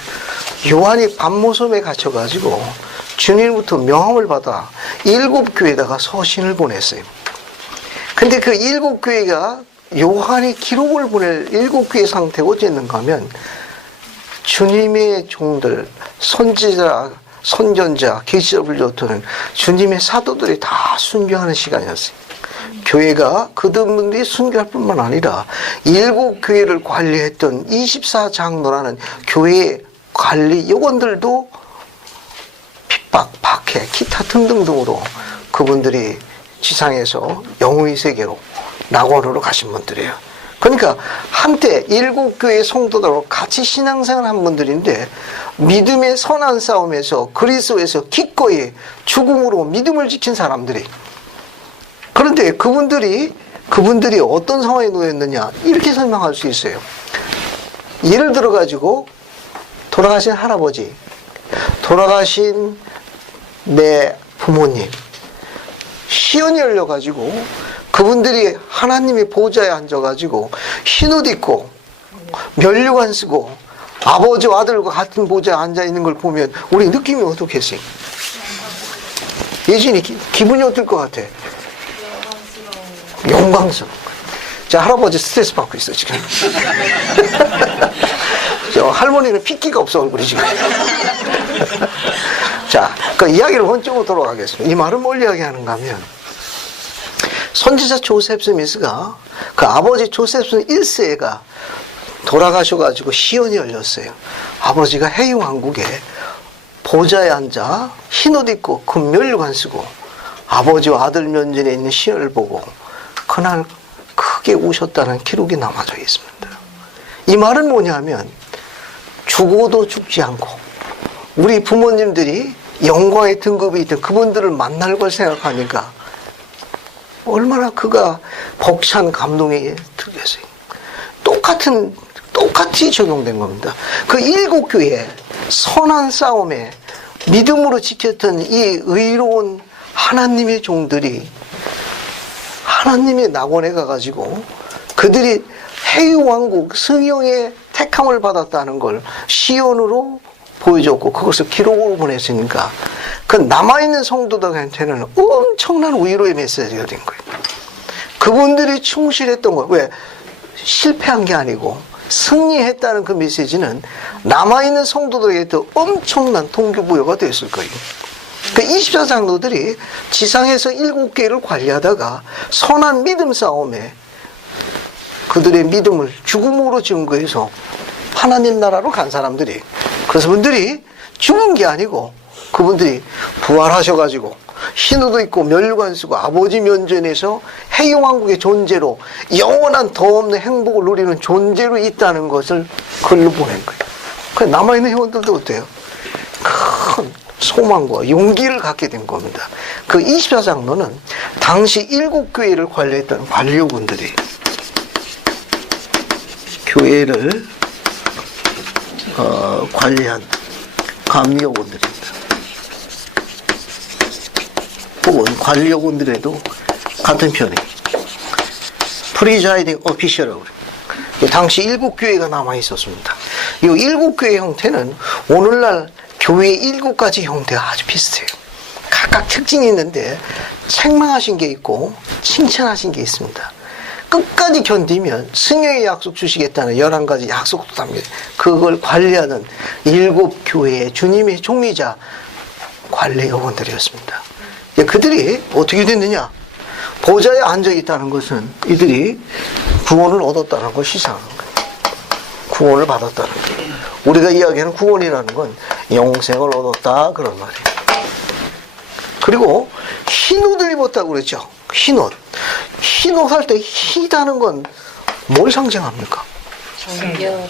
요한이 밤모섬에 갇혀가지고 주님부터 명함을 받아 7교회에다가 서신을 보냈어요. 근데 그 7교회가 요한이 기록을 보낼 7교회 상태가 어땠는가 하면 주님의 종들, 선지자, 선견자, 계시를 비롯하는 주님의 사도들이 다 순교하는 시간이었어요. 교회가 그들이 순교할 뿐만 아니라 7교회를 관리했던 24장로라는 교회 관리 요원들도 핍박, 박해, 기타 등등으로 그분들이 지상에서 영의 세계로 낙원으로 가신 분들이에요. 그러니까 한때 7교회 성도들하고 같이 신앙생활 한 분들인데 믿음의 선한 싸움에서 그리스도에서 기꺼이 죽음으로 믿음을 지킨 사람들이. 그런데 그분들이 어떤 상황에 놓였느냐 이렇게 설명할 수 있어요. 예를 들어 가지고 돌아가신 할아버지, 돌아가신 내 부모님 시연이 열려 가지고 그분들이 하나님의 보좌에 앉아가지고 흰옷 입고 면류관 쓰고 아버지와 아들과 같은 보좌에 앉아있는 걸 보면 우리 느낌이 어떻겠어요? 예진이 기분이 어떨 것 같아? 영광스러운. 자, 할아버지 스트레스 받고 있어 지금. 저 할머니는 핏기가 없어 얼굴이 지금. 자, 그 이야기를 원점으로 돌아가겠습니다. 이 말은 뭘 이야기하는가 하면 선지자 조셉 스미스가 그 아버지 조셉 스미스 1세가 돌아가셔가지고 시연이 열렸어요. 아버지가 해유 왕국에 보좌에 앉아 흰옷 입고 금면류관 쓰고 아버지와 아들 면전에 있는 시연을 보고 그날 크게 우셨다는 기록이 남아져 있습니다. 이 말은 뭐냐면 죽어도 죽지 않고 우리 부모님들이 영광의 등급이 있던 그분들을 만날 걸 생각하니까 얼마나 그가 벅찬 감동에 들겠어요. 똑같은 똑같이 적용된 겁니다. 그 7교회 선한 싸움에 믿음으로 지켰던 이 의로운 하나님의 종들이 하나님의 낙원에 가가지고 그들이 해유왕국 성령의 택함을 받았다는 걸 시온으로 보여줬고 그것을 기록으로 보냈으니까 그 남아있는 성도들한테는 엄청난 위로의 메시지가 된 거예요. 그분들이 충실했던 거예요. 왜? 실패한 게 아니고 승리했다는 그 메시지는 남아있는 성도들에게도 엄청난 동기부여가 됐을 거예요. 그 24장로들이 지상에서 7개를 관리하다가 선한 믿음 싸움에 그들의 믿음을 죽음으로 증거해서 하나님 나라로 간 사람들이, 그래서 그분들이 죽은 게 아니고 그분들이 부활하셔가지고 신우도 있고 멸류관 쓰고 아버지 면전에서 해유왕국의 존재로 영원한 더 없는 행복을 누리는 존재로 있다는 것을 글로 보낸 거예요. 그 남아있는 회원들도 어때요? 큰 소망과 용기를 갖게 된 겁니다. 그 24장로는 당시 7교회를 관리했던 관리요군들이 교회를 관리한 감리요군들입니다. 혹은 관리요군들에도 같은 편이 프리자이딩 오피셜이라고 그래요. 당시 7교회가 남아 있었습니다. 이 7교회 형태는 오늘날 교회 7가지 형태가 아주 비슷해요. 각각 특징이 있는데 책망하신 게 있고 칭찬하신 게 있습니다. 끝까지 견디면 승용의 약속 주시겠다는 11가지 약속도 담겨요. 그걸 관리하는 7교회의 주님의 종리자 관리요원들이었습니다. 그들이 어떻게 됐느냐? 보좌에 앉아 있다는 것은 이들이 구원을 얻었다는 걸 시사하는 거예요. 구원을 받았다는 거예요. 우리가 이야기하는 구원이라는 건 영생을 얻었다 그런 말이에요. 그리고 흰 옷을 입었다고 그랬죠. 흰 옷. 흰 옷 할 때 희다는 건 뭘 상징합니까? 정결.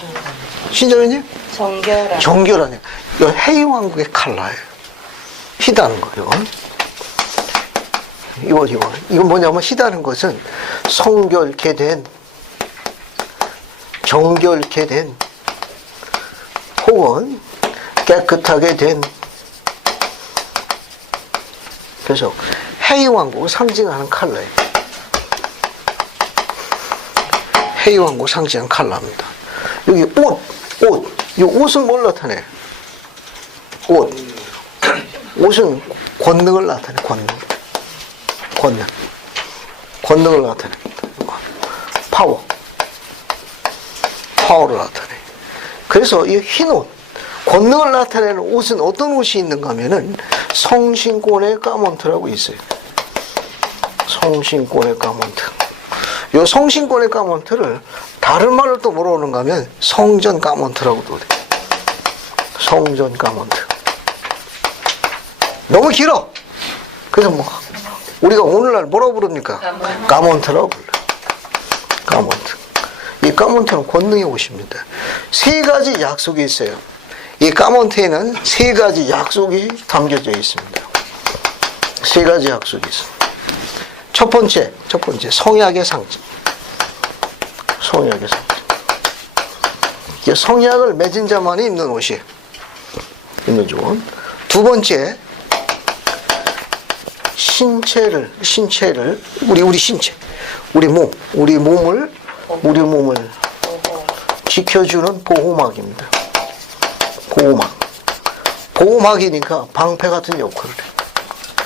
신자매님? 정결한. 정결하네. 이거 해유왕국의 칼라예요. 희다는 거예요. 이건 뭐냐면 희다는 것은 성결케 된, 정결케 된, 혹은 깨끗하게 된. 그래서 해유왕국을 상징하는 칼라예요. 해유왕국을 상징하는 칼라입니다. 여기 이 옷은 뭘 나타내? 옷은 권능을 나타내. 권능을 나타냅니다. 파워를 나타내. 그래서 이 흰 옷, 권능을 나타내는 옷은 어떤 옷이 있는가 하면은 성신권의 가먼트라고 있어요. 성신권의 가먼트. 이 성신권의 가먼트를 다른 말로 또 뭐라고 하는가 하면 성전 가먼트라고도 그래요. 성전 가먼트. 너무 길어. 그래서 우리가 오늘날 뭐라고 부릅니까? 가먼트라고 불러요. 가먼트. 이 가먼트는 권능의 옷입니다. 3가지 약속이 있어요. 이 가먼트에는 3가지 약속이 담겨져 있습니다. 3가지 약속이 있습니다. 첫 번째, 성약의 상징. 성약의 상징. 이게 성약을 맺은 자만이 입는 옷이에요. 입는 조건. 두 번째, 신체를 우리 신체, 우리 몸을 지켜주는 보호막입니다. 보호막이니까 방패 같은 역할을 해요.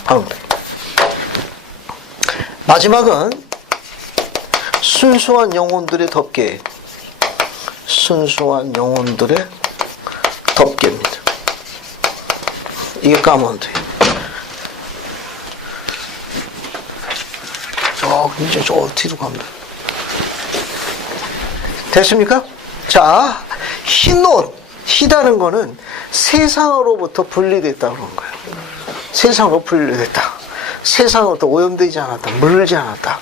방패. 마지막은 순수한 영혼들의 덮개. 순수한 영혼들의 덮개입니다. 이게 가먼트예요. 이제 저 뒤로 갑니다. 됐습니까? 자, 흰 옷, 희다는 거는 세상으로부터 분리됐다 그런 거예요. 세상으로 분리됐다. 세상으로부터 오염되지 않았다. 물지 않았다.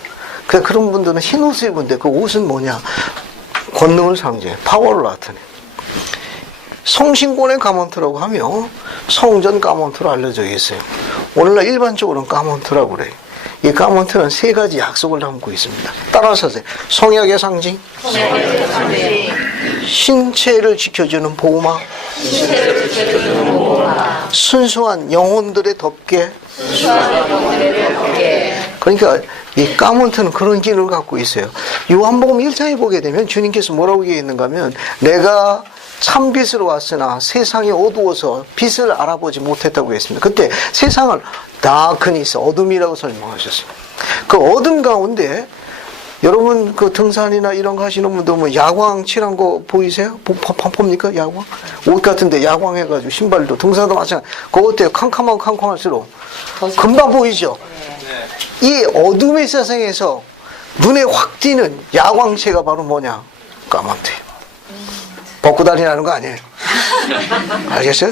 그런 분들은 흰 옷을 입은데 그 옷은 뭐냐? 권능을 상징해. 파워를 나타내. 성신권의 가먼트라고 하며 성전 가먼트로 알려져 있어요. 오늘날 일반적으로는 가먼트라고 그래요. 이 가먼트는 3가지 약속을 담고 있습니다. 따라서 하세요. 성약의 상징, 신체를 지켜주는 보호막, 순수한 영혼들의 덮개. 그러니까 이 가문트는 그런 기능을 갖고 있어요. 요한복음 1장에 보게 되면 주님께서 뭐라고 얘기했는가 하면 내가 참빛으로 왔으나 세상이 어두워서 빛을 알아보지 못했다고 했습니다. 그때 세상을 다크니스, 어둠이라고 설명하셨어요. 그 어둠 가운데 여러분 그 등산이나 이런 거 하시는 분들 뭐 야광 칠한 거 보이세요? 봅니까? 야광? 옷 같은데 야광 해가지고 신발도 등산도 마찬가지. 그거 어때요? 캄캄하고 캄캄할수록 금방 보이죠? 이 어둠의 세상에서 눈에 확 띄는 야광체가 바로 뭐냐? 까만테예요. 벗고 다니라는 거 아니에요. 알겠어요?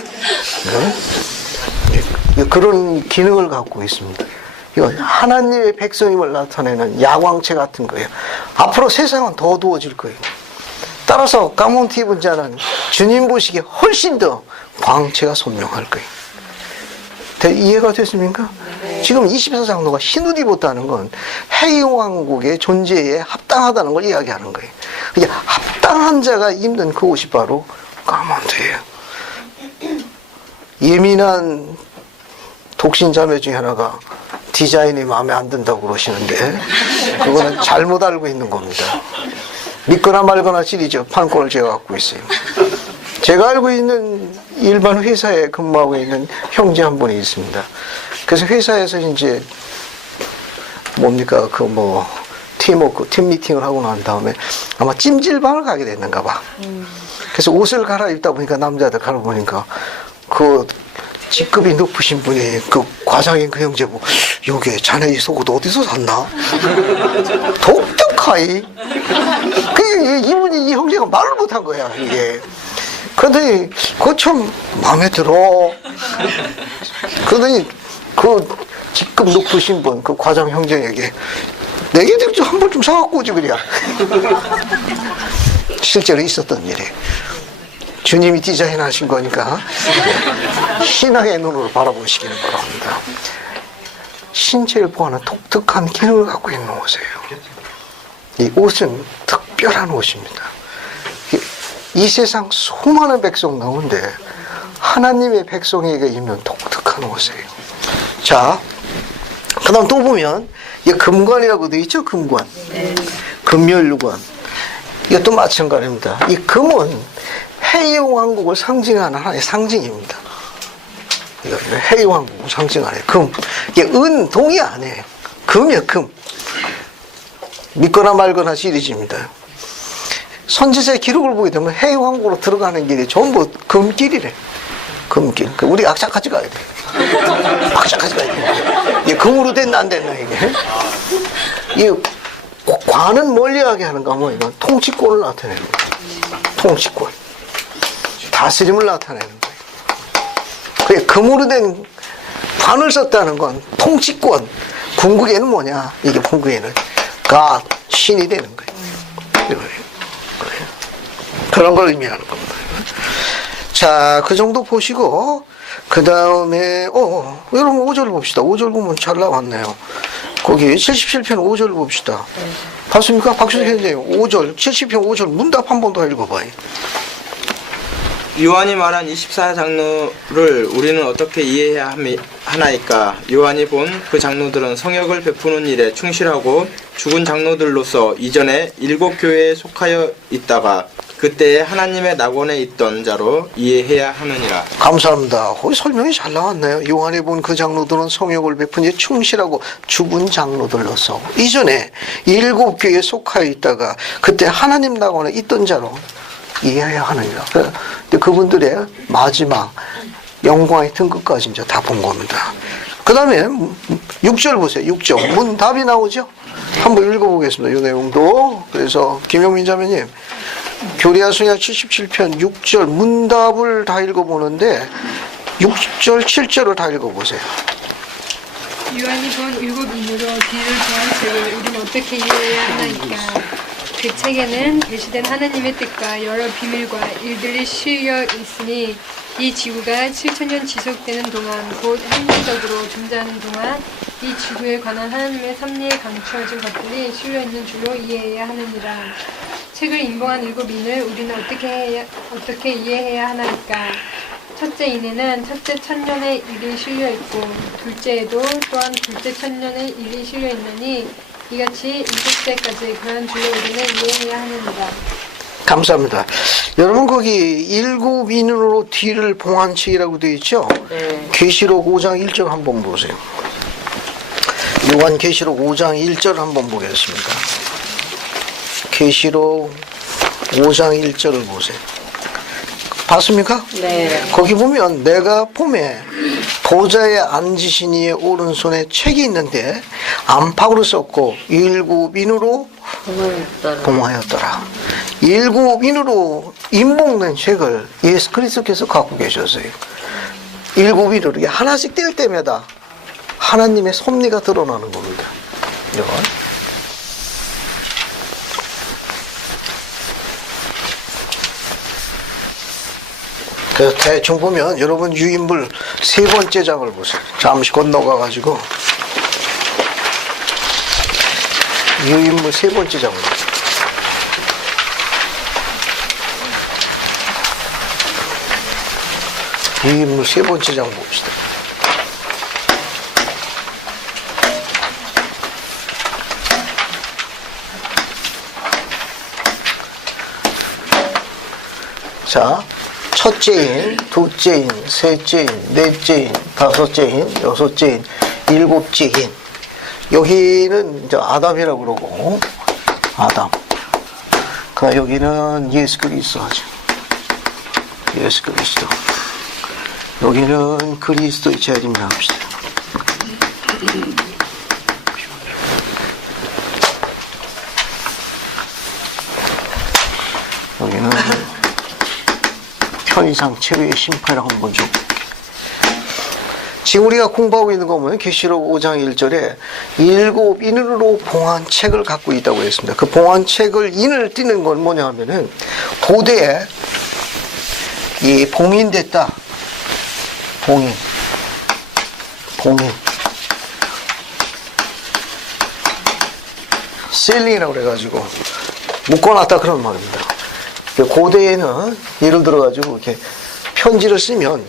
네? 그런 기능을 갖고 있습니다. 이건 하나님의 백성임을 나타내는 야광체 같은 거예요. 앞으로 세상은 더 어두워질 거예요. 따라서 가문트 입은 자는 주님 보시기에 훨씬 더 광채가 선명할 거예요. 이해가 됐습니까? 지금 24장로가 흰옷 입었다는 건 해이왕국의 존재에 합당하다는 걸 이야기하는 거예요. 이게 합당한 자가 입는 그 옷이 바로 가문트예요. 예민한 독신자매 중에 하나가 디자인이 마음에 안 든다고 그러시는데 그거는 잘못 알고 있는 겁니다. 믿거나 말거나 시리즈 판권을 제가 갖고 있어요. 제가 알고 있는 일반 회사에 근무하고 있는 형제 한 분이 있습니다. 그래서 회사에서 이제 뭡니까 팀 미팅을 하고 난 다음에 아마 찜질방을 가게 됐는가 봐. 그래서 옷을 갈아입다 보니까 남자들 갈아보니까 그 직급이 높으신 분이 그 과장인 그 형제 보고 요게 자네 이 속옷 어디서 샀나? 독특하이. 이분이 이 형제가 말을 못한 거야 이게. 그러더니 그거 참 마음에 들어. 그러더니 그 직급 높으신 분 그 과장 형제에게 내게 좀 한 번 좀 사갖고 오지 그래야. 실제로 있었던 일이에요. 주님이 디자인하신 거니까 신앙의 눈으로 바라보시기를 바랍니다. 신체를 보호하는 독특한 기능을 갖고 있는 옷이에요. 이 옷은 특별한 옷입니다. 이 세상 수많은 백성 가운데 하나님의 백성에게 입는 독특한 옷이에요. 자, 그 다음 또 보면 이 금관이라고 되어 있죠? 금관. 금멸관. 이것도 마찬가지입니다. 이 금은 해이왕국을 상징하는 하나의 상징입니다. 해이왕국을 상징하는 금. 이게 은, 동이 아니에요. 금이에요, 금. 믿거나 말거나 시리즈입니다. 선지자의 기록을 보게 되면 해이왕국으로 들어가는 길이 전부 금길이래. 금길. 우리 악착같이 가야 돼. 악착같이 가야 돼. 이게 금으로 됐나 안 됐나 이게. 이 관은 멀리하게 하는가 뭐 이건 통치권을 나타내는 거예요. 통치권. 다스림을 나타내는 거예요. 그게 금으로 된 관을 썼다는 건 통치권. 궁극에는 뭐냐? 이게 궁극에는 God, 신이 되는 거예요. 그런 걸 의미하는 겁니다. 자, 그 정도 보시고 그 다음에 여러분 5절 봅시다. 5절 보면 잘 나왔네요. 거기 77편 5절 봅시다. 봤습니까? 박수석 선생님 5절 70편 5절 문답 한 번 더 읽어봐요. 요한이 말한 24장로를 우리는 어떻게 이해해야 하나이까? 요한이 본 그 장로들은 성역을 베푸는 일에 충실하고 죽은 장로들로서 이전에 7 교회에 속하여 있다가 그때에 하나님의 낙원에 있던 자로 이해해야 하느니라. 감사합니다. 거기 설명이 잘 나왔네요. 요한이 본 그 장로들은 성역을 베푼 일에 충실하고 죽은 장로들로서 이전에 7 교회에 속하여 있다가 그때 하나님 낙원에 있던 자로 이해해야 하느니라. 근데 그분들의 마지막 영광의 등급까지 이제 다 본 겁니다. 그 다음에 6절 보세요. 6절. 문답이 나오죠? 한번 읽어보겠습니다. 이 내용도. 그래서 김영민 자매님, 교리야 순야 77편 6절 문답을 다 읽어보는데 6절, 7절을 다 읽어보세요. 요한이 본 7 인으로 뒤를 더한 책을 우리는 어떻게 이해해야 하나이까? 그 책에는 계시된 하나님의 뜻과 여러 비밀과 일들이 실려 있으니 이 지구가 7,000년 지속되는 동안 곧 행정적으로 존재하는 동안 이 지구에 관한 하나님의 섭리에 감추어진 것들이 실려 있는 줄로 이해해야 하느니라. 책을 인봉한 7인을 우리는 어떻게 이해해야 하나이까? 첫째 인에는 첫째 천년의 일이 실려 있고 둘째에도 또한 둘째 천년의 일이 실려 있느니 이같이 20세까지 그런 줄로 우리는 이해해야 하느니라. 감사합니다. 여러분 거기 7인으로 뒤를 봉한 책이라고 되어 있죠? 네. 계시록 5장 1절 한번 보세요. 요한계시록 5장 1절 한번 보겠습니다. 계시록 5장 1절을 보세요. 봤습니까? 네. 거기 보면 내가 봄에 보좌에 앉으신 이의 오른손에 책이 있는데 안팎으로 썼고 7인으로 봉하였더라. 7인으로 인봉된 책을 예수 그리스도께서 갖고 계셨어요. 7인으로 이게 하나씩 뗄 때마다 하나님의 섭리가 드러나는 겁니다. 이건. 그래서 대충 보면 여러분 유인물 3번째 장을 보세요. 잠시 건너가 가지고 유인물 3번째 장을 보세요. 유인물 3번째 장 봅시다. 자, 첫째인, 둘째인, 셋째인, 넷째인, 다섯째인, 여섯째인, 일곱째인. 여기는 이제 아담이라고 그러고, 아담. 그 여기는 예수 그리스도죠. 예수 그리스도. 여기는 그리스도의 재림을 합시다. 여기는 편의상 최후의 심판이라고 한번 줘. 지금 우리가 공부하고 있는 거 보면 계시록 5장 1절에 7인으로 봉한 책을 갖고 있다고 했습니다. 그 봉한 책을 인을 띄는 건 뭐냐 하면은 고대에 이 봉인됐다. 봉인. 셀링이라고 그래가지고 묶어놨다 그런 말입니다. 고대에는 예를 들어가지고 이렇게 편지를 쓰면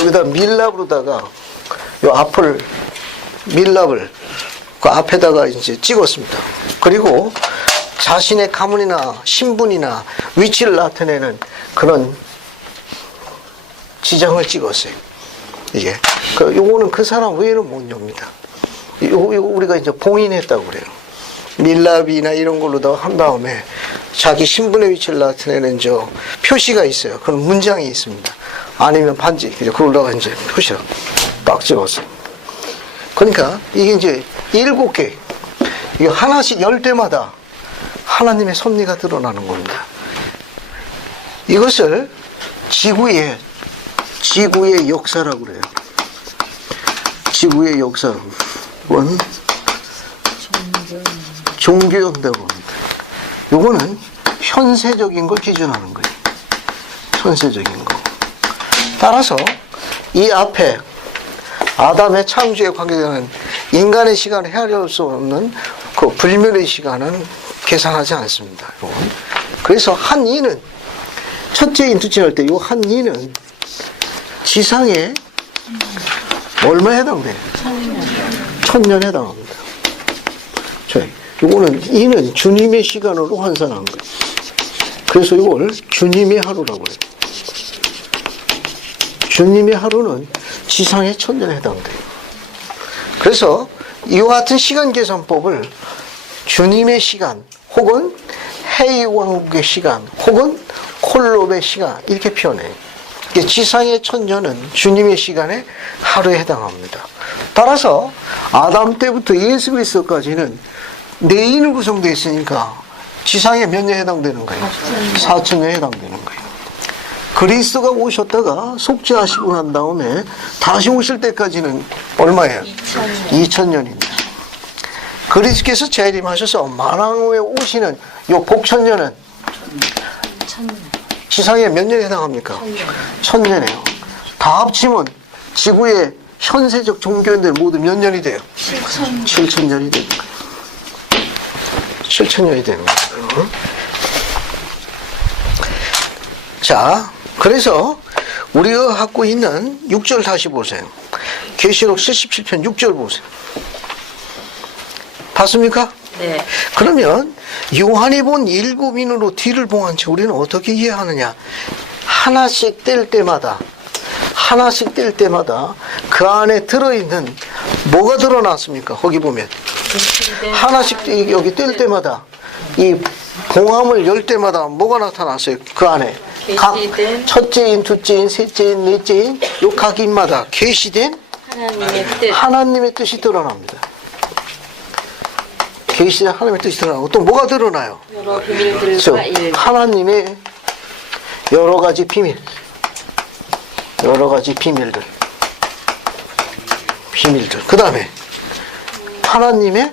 여기다 밀랍으로다가 요 앞을 밀랍을 그 앞에다가 이제 찍었습니다. 그리고 자신의 가문이나 신분이나 위치를 나타내는 그런 지장을 찍었어요. 이게 요거는 그 사람 외에는 못 엽니다. 요거 우리가 이제 봉인했다고 그래요. 밀랍이나 이런 걸로 한 다음에 자기 신분의 위치를 나타내는 저 표시가 있어요. 그런 문장이 있습니다. 아니면 반지, 그걸로다가 이제 표시를 딱 찍었어요. 그러니까 이게 이제 7개, 이게 하나씩 열 때마다 하나님의 섭리가 드러나는 겁니다. 이것을 지구의 역사라고 그래요. 지구의 역사는 종교형이라고 합니다. 요거는 현세적인 걸 기준하는 거예요. 현세적인 거. 따라서 이 앞에 아담의 창조에 관계되는 인간의 시간을 헤아릴 수 없는 그 불멸의 시간은 계산하지 않습니다. 요건. 그래서 한 이는 첫째인 둘째 할 때 요 한 이는 지상에 얼마에 해당돼요? 1000년에 해당합니다. 이거는 이는 주님의 시간으로 환산한 거예요. 그래서 이걸 주님의 하루라고 해요. 주님의 하루는 지상의 1000년에 해당돼요. 그래서 이와 같은 시간 계산법을 주님의 시간 혹은 해이왕국의 시간 혹은 콜롭의 시간 이렇게 표현해요. 지상의 1000년은 주님의 시간에 하루에 해당합니다. 따라서 아담 때부터 예수 그리스도까지는 4인으로 구성되어 있으니까 지상에 몇 년에 해당되는 거예요? 4000년에 해당되는 거예요. 그리스도가 오셨다가 속죄하시고 난 다음에 다시 오실 때까지는 얼마예요? 2000년입니다. 그리스도께서 재림하셔서 만왕 후에 오시는 요 복천년은 지상에 몇 년에 해당합니까? 1000년이에요. 다 합치면 지구의 현세적 종교인들 모두 몇 년이 돼요? 7000년이 되는 거예요. 7000년이 되는 거예요. 자, 그래서 우리가 갖고 있는 6절 다시 보세요. 계시록 77편 6절 보세요. 봤습니까? 네. 그러면 요한이 본 7인으로 뒤를 봉한 채 우리는 어떻게 이해하느냐? 하나씩 뗄 때마다 그 안에 들어있는 뭐가 드러났습니까? 거기 보면 하나씩 여기 뗄 때마다 이 봉함을 열 때마다 뭐가 나타났어요? 그 안에 각 계시된 첫째인, 둘째인, 셋째인, 넷째인 요 각 인마다 계시된 하나님의 뜻이 드러납니다. 계시된 하나님의 뜻이 드러나고 또 뭐가 드러나요? 여러 비밀들과 즉, 일. 하나님의 여러 가지 비밀, 여러 가지 비밀들. 그 다음에 하나님의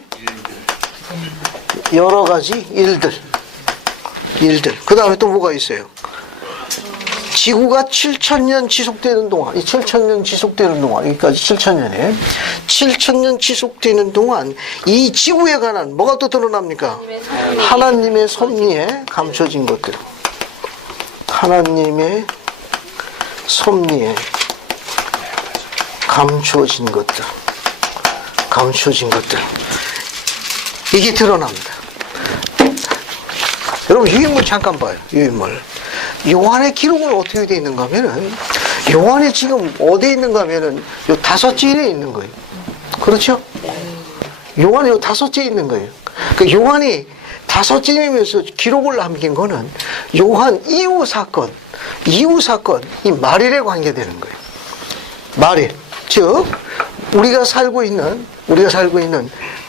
여러 가지 일들. 그 다음에 또 뭐가 있어요? 지구가 7,000년 지속되는 동안, 이 7,000년 지속되는 동안, 여기까지 7,000년에 7,000년 지속되는 동안 이 지구에 관한 뭐가 또 드러납니까? 하나님의 섭리에 감춰진 것들. 하나님의 섭리에 감춰진 것들. 이게 드러납니다. 여러분, 유인물 잠깐 봐요. 유인물. 요한의 기록은 어떻게 되어 있는가 하면은, 요한이 지금 어디에 있는가 하면은, 요 5째에 있는 거예요. 그렇죠? 요한이 요 5째에 있는 거예요. 그 요한이 5째이면서 기록을 남긴 거는 요한 이후 사건, 이 말일에 관계되는 거예요. 말일. 즉, 우리가 살고 있는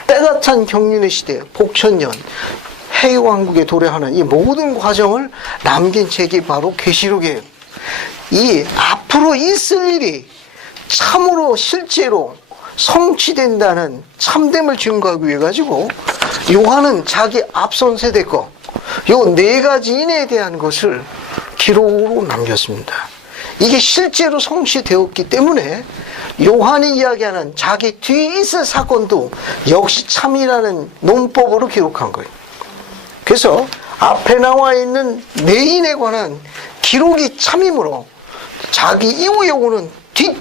때가 찬 경륜의 시대, 복천년, 해왕국에 도래하는 이 모든 과정을 남긴 책이 바로 계시록이에요. 이 앞으로 있을 일이 참으로 실제로 성취된다는 참됨을 증거하기 위해 가지고 요한은 자기 앞선 세대 거, 요 4가지 인에 대한 것을 기록으로 남겼습니다. 이게 실제로 성취되었기 때문에 요한이 이야기하는 자기 뒤에 있을 사건도 역시 참이라는 논법으로 기록한 거예요. 그래서 앞에 나와 있는 내인에 관한 기록이 참이므로 자기 이후에 오는 뒷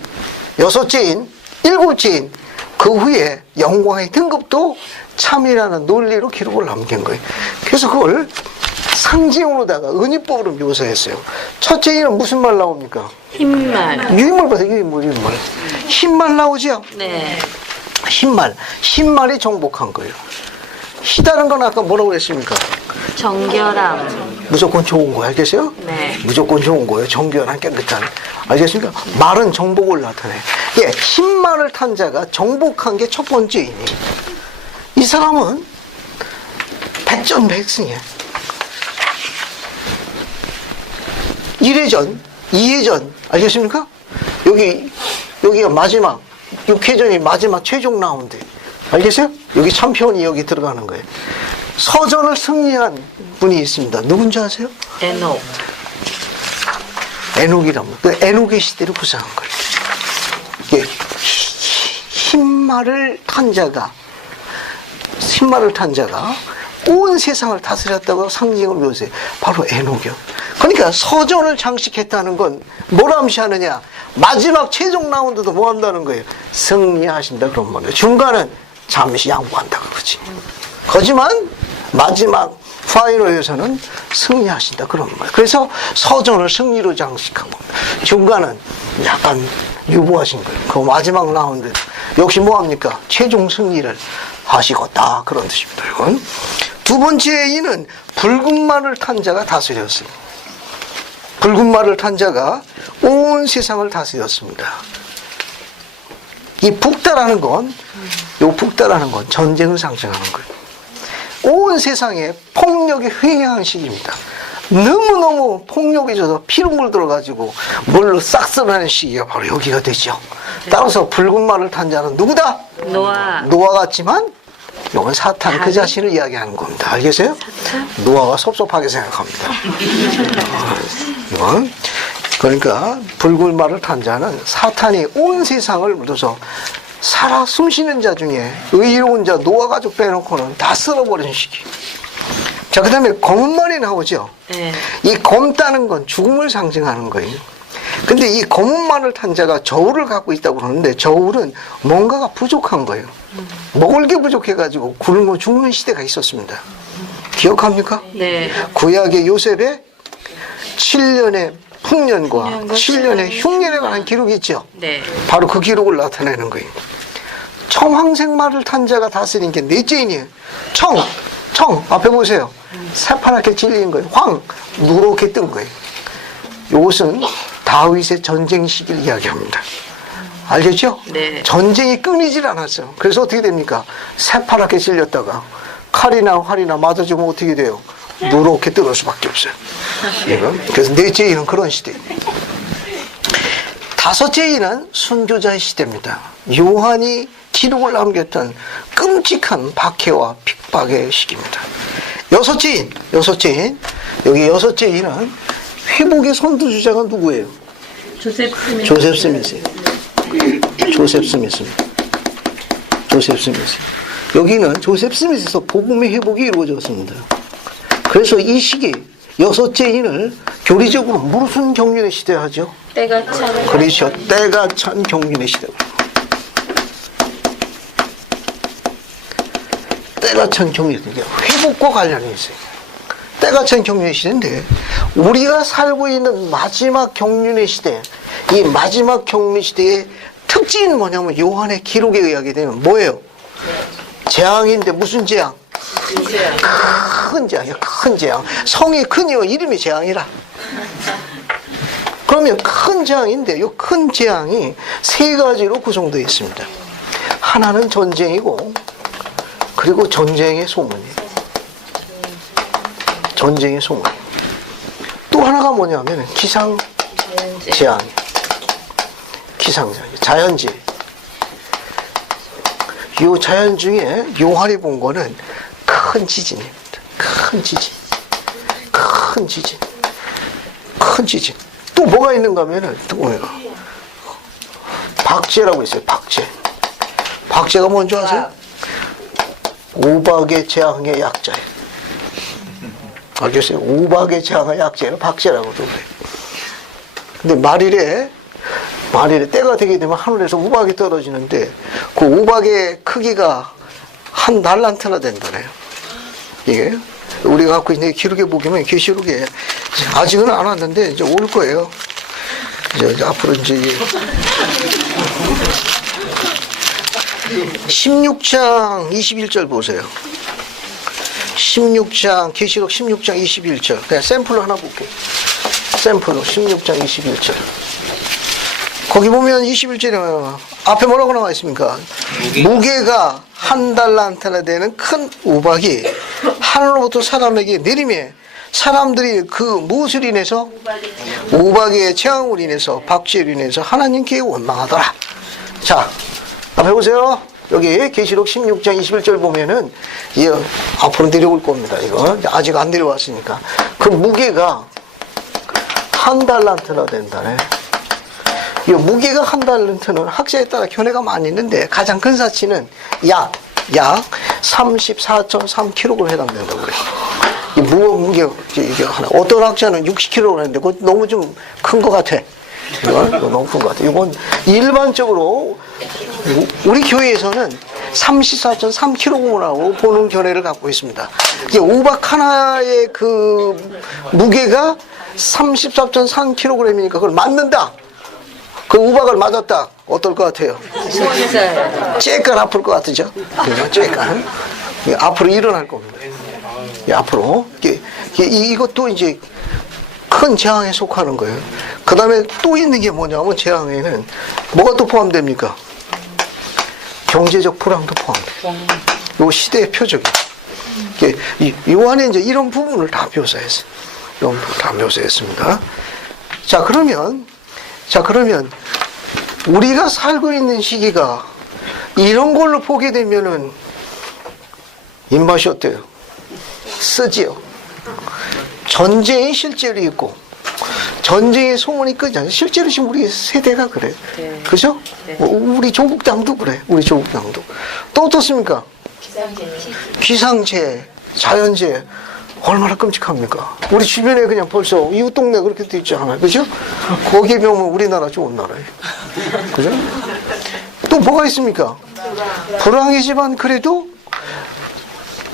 6째인 7째인 그 후에 영광의 등급도 참이라는 논리로 기록을 남긴 거예요. 그래서 그걸 상징으로다가 은유법으로 묘사했어요. 첫째인은 무슨 말 나옵니까? 흰말. 유인물 봐서 유인물. 흰말 나오죠? 네. 흰말이 정복한 거예요. 희다는 건 아까 뭐라고 했습니까? 정결함. 무조건 좋은 거예요. 알겠어요? 네. 무조건 좋은 거예요. 정결한, 깨끗한. 알겠습니까? 말은 정복을 나타내. 예, 흰말을 탄 자가 정복한 게 첫 번째이니. 이 사람은 백전백승이에요. 1회전, 2회전, 알겠습니까? 여기가 마지막, 6회전이 마지막 최종 라운드. 알겠어요? 여기 챔피언이 여기 들어가는 거예요. 서전을 승리한 분이 있습니다. 누군지 아세요? 에녹이랍니다. 그 에녹의 시대를 구상한 거예요. 예, 흰말을 탄 자가 온 세상을 다스렸다고 상징을 묘사해요. 바로 에녹이요. 그러니까 서전을 장식했다는 건 뭘 암시하느냐? 마지막 최종 라운드도 뭐 한다는 거예요? 승리하신다 그런 말이에요. 중간은 잠시 양보한다 그러지. 하지만 마지막 파이널에서는 승리하신다 그런 말이에요. 그래서 서전을 승리로 장식한 겁니다. 중간은 약간 유보하신 거예요. 그 마지막 라운드 역시 뭐합니까? 최종 승리를 하시겠다 그런 뜻입니다. 이건. 두 번째 이는 붉은 말을 탄 자가 다스렸어요. 붉은 말을 탄 자가 온 세상을 다스렸습니다. 이 북다라는 건 전쟁을 상징하는 거예요. 온 세상에 폭력이 횡행한 시기입니다. 너무너무 폭력이 져서 피눈물 들어가지고 물로 싹 쓸어내는 시기가 바로 여기가 되죠. 따라서 붉은 말을 탄 자는 누구다? 노아 같지만 이건 사탄 그 자신을 이야기하는 겁니다. 알겠어요? 노아가 섭섭하게 생각합니다. 이건 그러니까 붉은 말을 탄 자는 사탄이 온 세상을 묻어서 살아 숨쉬는 자 중에 의로운 자 노아 가족 빼놓고는 다 쓸어버리는 시기. 자, 그 다음에 검은 말이 나오죠. 네. 이 검다는 건 죽음을 상징하는 거예요. 근데 이 검은 말을 탄 자가 저울을 갖고 있다고 그러는데 저울은 뭔가가 부족한 거예요. 먹을 게 부족해가지고 굶어 죽는 시대가 있었습니다. 기억합니까? 네. 구약의 요셉의 7년의 풍년과 7년의 흉년에 관한 기록이 있죠. 네. 바로 그 기록을 나타내는 거예요. 청황색말을 탄 자가 다스린 게 넷째인이에요. 청 앞에 보세요. 새파랗게 질린 거예요. 황 누렇게 뜬 거예요. 이것은 다윗의 전쟁 시기를 이야기합니다. 알겠죠? 네. 전쟁이 끊이질 않았어요. 그래서 어떻게 됩니까? 새파랗게 질렸다가 칼이나 활이나 맞아주면 어떻게 돼요? 누렇게 뜨을 수밖에 없어요. 그래서 넷째 인은 그런 시대예요. 다섯째 인은 순교자의 시대입니다. 요한이 기록을 남겼던 끔찍한 박해와 핍박의 시기입니다. 여섯째 인. 여기 여섯째 인은 회복의 선두주자가 누구예요? 조셉 스미스. 여기는 조셉 스미스에서 복음의 회복이 이루어졌습니다. 그래서 이 시기 여섯째 인을 교리적으로 무슨 경륜의 시대 하죠? 때가 참 그렇죠. 때가 찬 경륜의 시대. 때가 찬 경륜의 시대. 회복과 관련이 있어요. 때가 찬 경륜의 시대인데 우리가 살고 있는 마지막 경륜의 시대, 이 마지막 경륜 시대의 특징은 뭐냐면 요한의 기록에 의하게 되면 뭐예요? 재앙인데 무슨 재앙? 큰 재앙이야. 큰 재앙. 성이 큰이요 이름이 재앙이라. 그러면 큰 재앙인데 이 큰 재앙이 세 가지로 구성되어 있습니다. 하나는 전쟁이고 그리고 전쟁의 소문이에요. 전쟁의 소문. 또 하나가 뭐냐면 기상재앙이에요. 기상재앙, 자연재. 이 자연 중에 요한이 본 거는 큰 지진입니다. 큰 지진. 또 뭐가 있는가 하면은 또 뭐예요? 박재라고 있어요. 박재가 뭔지 아세요? 우박의 재앙의 약자예요. 알겠어요? 우박의 재앙의 약자를 박재라고도 그래요. 근데 말일에 때가 되게 되면 하늘에서 우박이 떨어지는데 그 우박의 크기가 한 달란트나 된다네요. 이게 우리가 갖고 있는 기록에 보면 계시록에 아직은 안 왔는데 이제 올 거예요. 이제 앞으로 이제 16장 21절 보세요. 16장 계시록 16장 21절 그냥 샘플로 하나 볼게요. 샘플로 16장 21절 거기 보면 21절에 앞에 뭐라고 나와 있습니까? 무게가 한 달란트나 되는 큰 우박이 하늘로부터 사람에게 내리매 사람들이 그 무엇을 인해서? 우박의 재앙으로 인해서 박쥐로 인해서 하나님께 원망하더라. 자 앞에 보세요. 여기 계시록 16장 21절 보면은 앞으로 내려올 겁니다. 이거 아직 안 내려왔으니까 그 무게가 한 달란트나 된다네. 이 무게가 한 달란트는 학자에 따라 견해가 많이 있는데 가장 큰 사치는 약 34.3kg에 해당된다고 그래요. 이 무게 이게 하나 어떤 학자는 60kg 했는데 그거 너무 좀 큰 것 같아. 이거 너무 큰 것 같아. 이건 일반적으로 우리 교회에서는 34.3kg라고 보는 견해를 갖고 있습니다. 이게 우박 하나의 그 무게가 34.3kg이니까 그걸 맞는다. 그 우박을 맞았다. 어떨 것 같아요? 쬐깐 아플 것 같으죠? 쬐깐. 앞으로 일어날 겁니다. 앞으로. 이것도 이제 큰 재앙에 속하는 거예요. 그 다음에 또 있는 게 뭐냐면 재앙에는 뭐가 또 포함됩니까? 경제적 불황도 포함돼요. 이 시대의 표적이에요. 요한에 이제 이런 부분을 다 묘사했어요. 이런 부분을 다 묘사했습니다. 자, 그러면 우리가 살고 있는 시기가 이런 걸로 보게 되면은 입맛이 어때요? 쓰지요. 전쟁이 실제로 있고 전쟁의 소문이 끄잖아요. 실제로 지금 우리 세대가 그래. 네. 그죠? 네. 우리 조국 당도 그래. 우리 조국 당도. 또 어떻습니까? 기상재해, 자연재해. 얼마나 끔찍합니까? 우리 주변에 그냥 벌써 이웃 동네 그렇게 돼 있잖아요. 그죠? 거기에 비하면 우리나라 좋은 나라예요. 그죠? 또 뭐가 있습니까? 불황이지만 그래도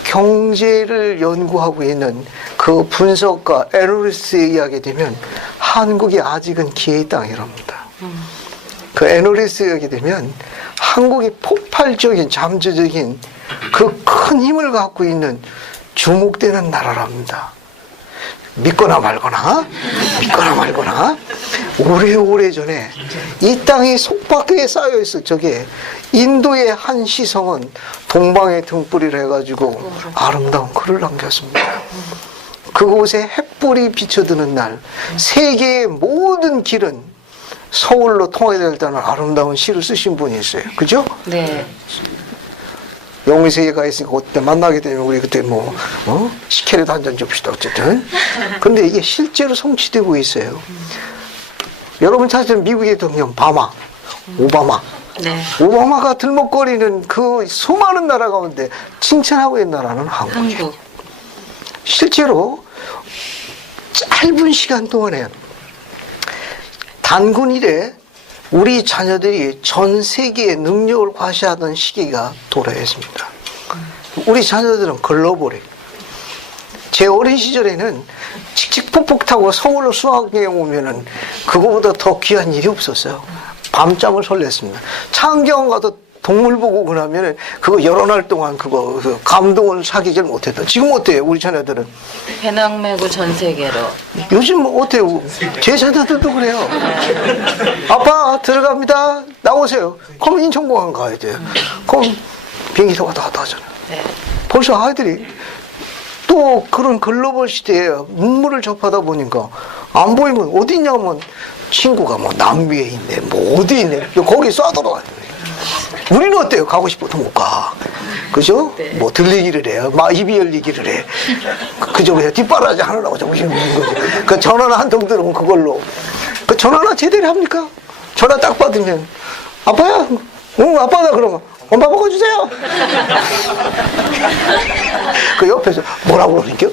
경제를 연구하고 있는 그 분석가 애널리스트에 의하게 되면 한국이 아직은 기회의 땅이랍니다. 그 애널리스트에 의하게 되면 한국이 폭발적인 잠재적인 그 큰 힘을 갖고 있는 주목되는 나라랍니다. 믿거나 말거나 오래오래 전에 이 땅이 속박하게 쌓여있어. 저게 인도의 한 시성은 동방의 등불이라 해가지고 아름다운 글을 남겼습니다. 그곳에 햇불이 비춰드는 날 세계의 모든 길은 서울로 통해야 된다는 아름다운 시를 쓰신 분이 있어요. 그죠? 네. 영의 세계에 가 있으니까 그때 만나게 되면 우리 그때 식혜라도 한잔 줍시다. 어쨌든. 근데 이게 실제로 성취되고 있어요. 여러분 찾으면 미국의 대통령 오바마. 네. 오바마가 들먹거리는 그 수많은 나라 가운데 칭찬하고 있는 나라는 한국이에요. 한국. 실제로 짧은 시간 동안에 단군 이래 우리 자녀들이 전 세계의 능력을 과시하던 시기가 도래했습니다. 우리 자녀들은 글로벌해. 제 어린 시절에는 칙칙폭폭 타고 서울로 수학여행 오면은 그거보다 더 귀한 일이 없었어요. 밤잠을 설렜습니다. 창경 가서 동물 보고 그러면은 그거 여러 날 동안 그거 감동을 사귀질 못했다. 지금 어때요? 우리 자녀들은? 배낭 메고 전 세계로. 요즘 뭐 어때요? 제 자녀들도 그래요. 아빠 들어갑니다. 나오세요. 그럼 인천공항 가야 돼요. 그럼 비행기 타고 왔다 갔다 하잖아요. 네. 벌써 아이들이 또 그런 글로벌 시대에 문물을 접하다 보니까 안 보이면 어디 있냐면 친구가 뭐 남미에 있네, 뭐 어디 있네, 거기 쏴들어가요. 우리는 어때요? 가고 싶어도 못 가. 그죠? 네. 뭐 들리기를 해요. 막 입이 열리기를 해. 그저 그냥 뒷바라지 하느라고 자꾸 힘든 거지. 그 전화나 한 통 들으면 그걸로. 그 전화나 제대로 합니까? 전화 딱 받으면 아빠야? 응, 아빠다. 그러면 엄마 먹어주세요. 그 옆에서 뭐라고 그러니까?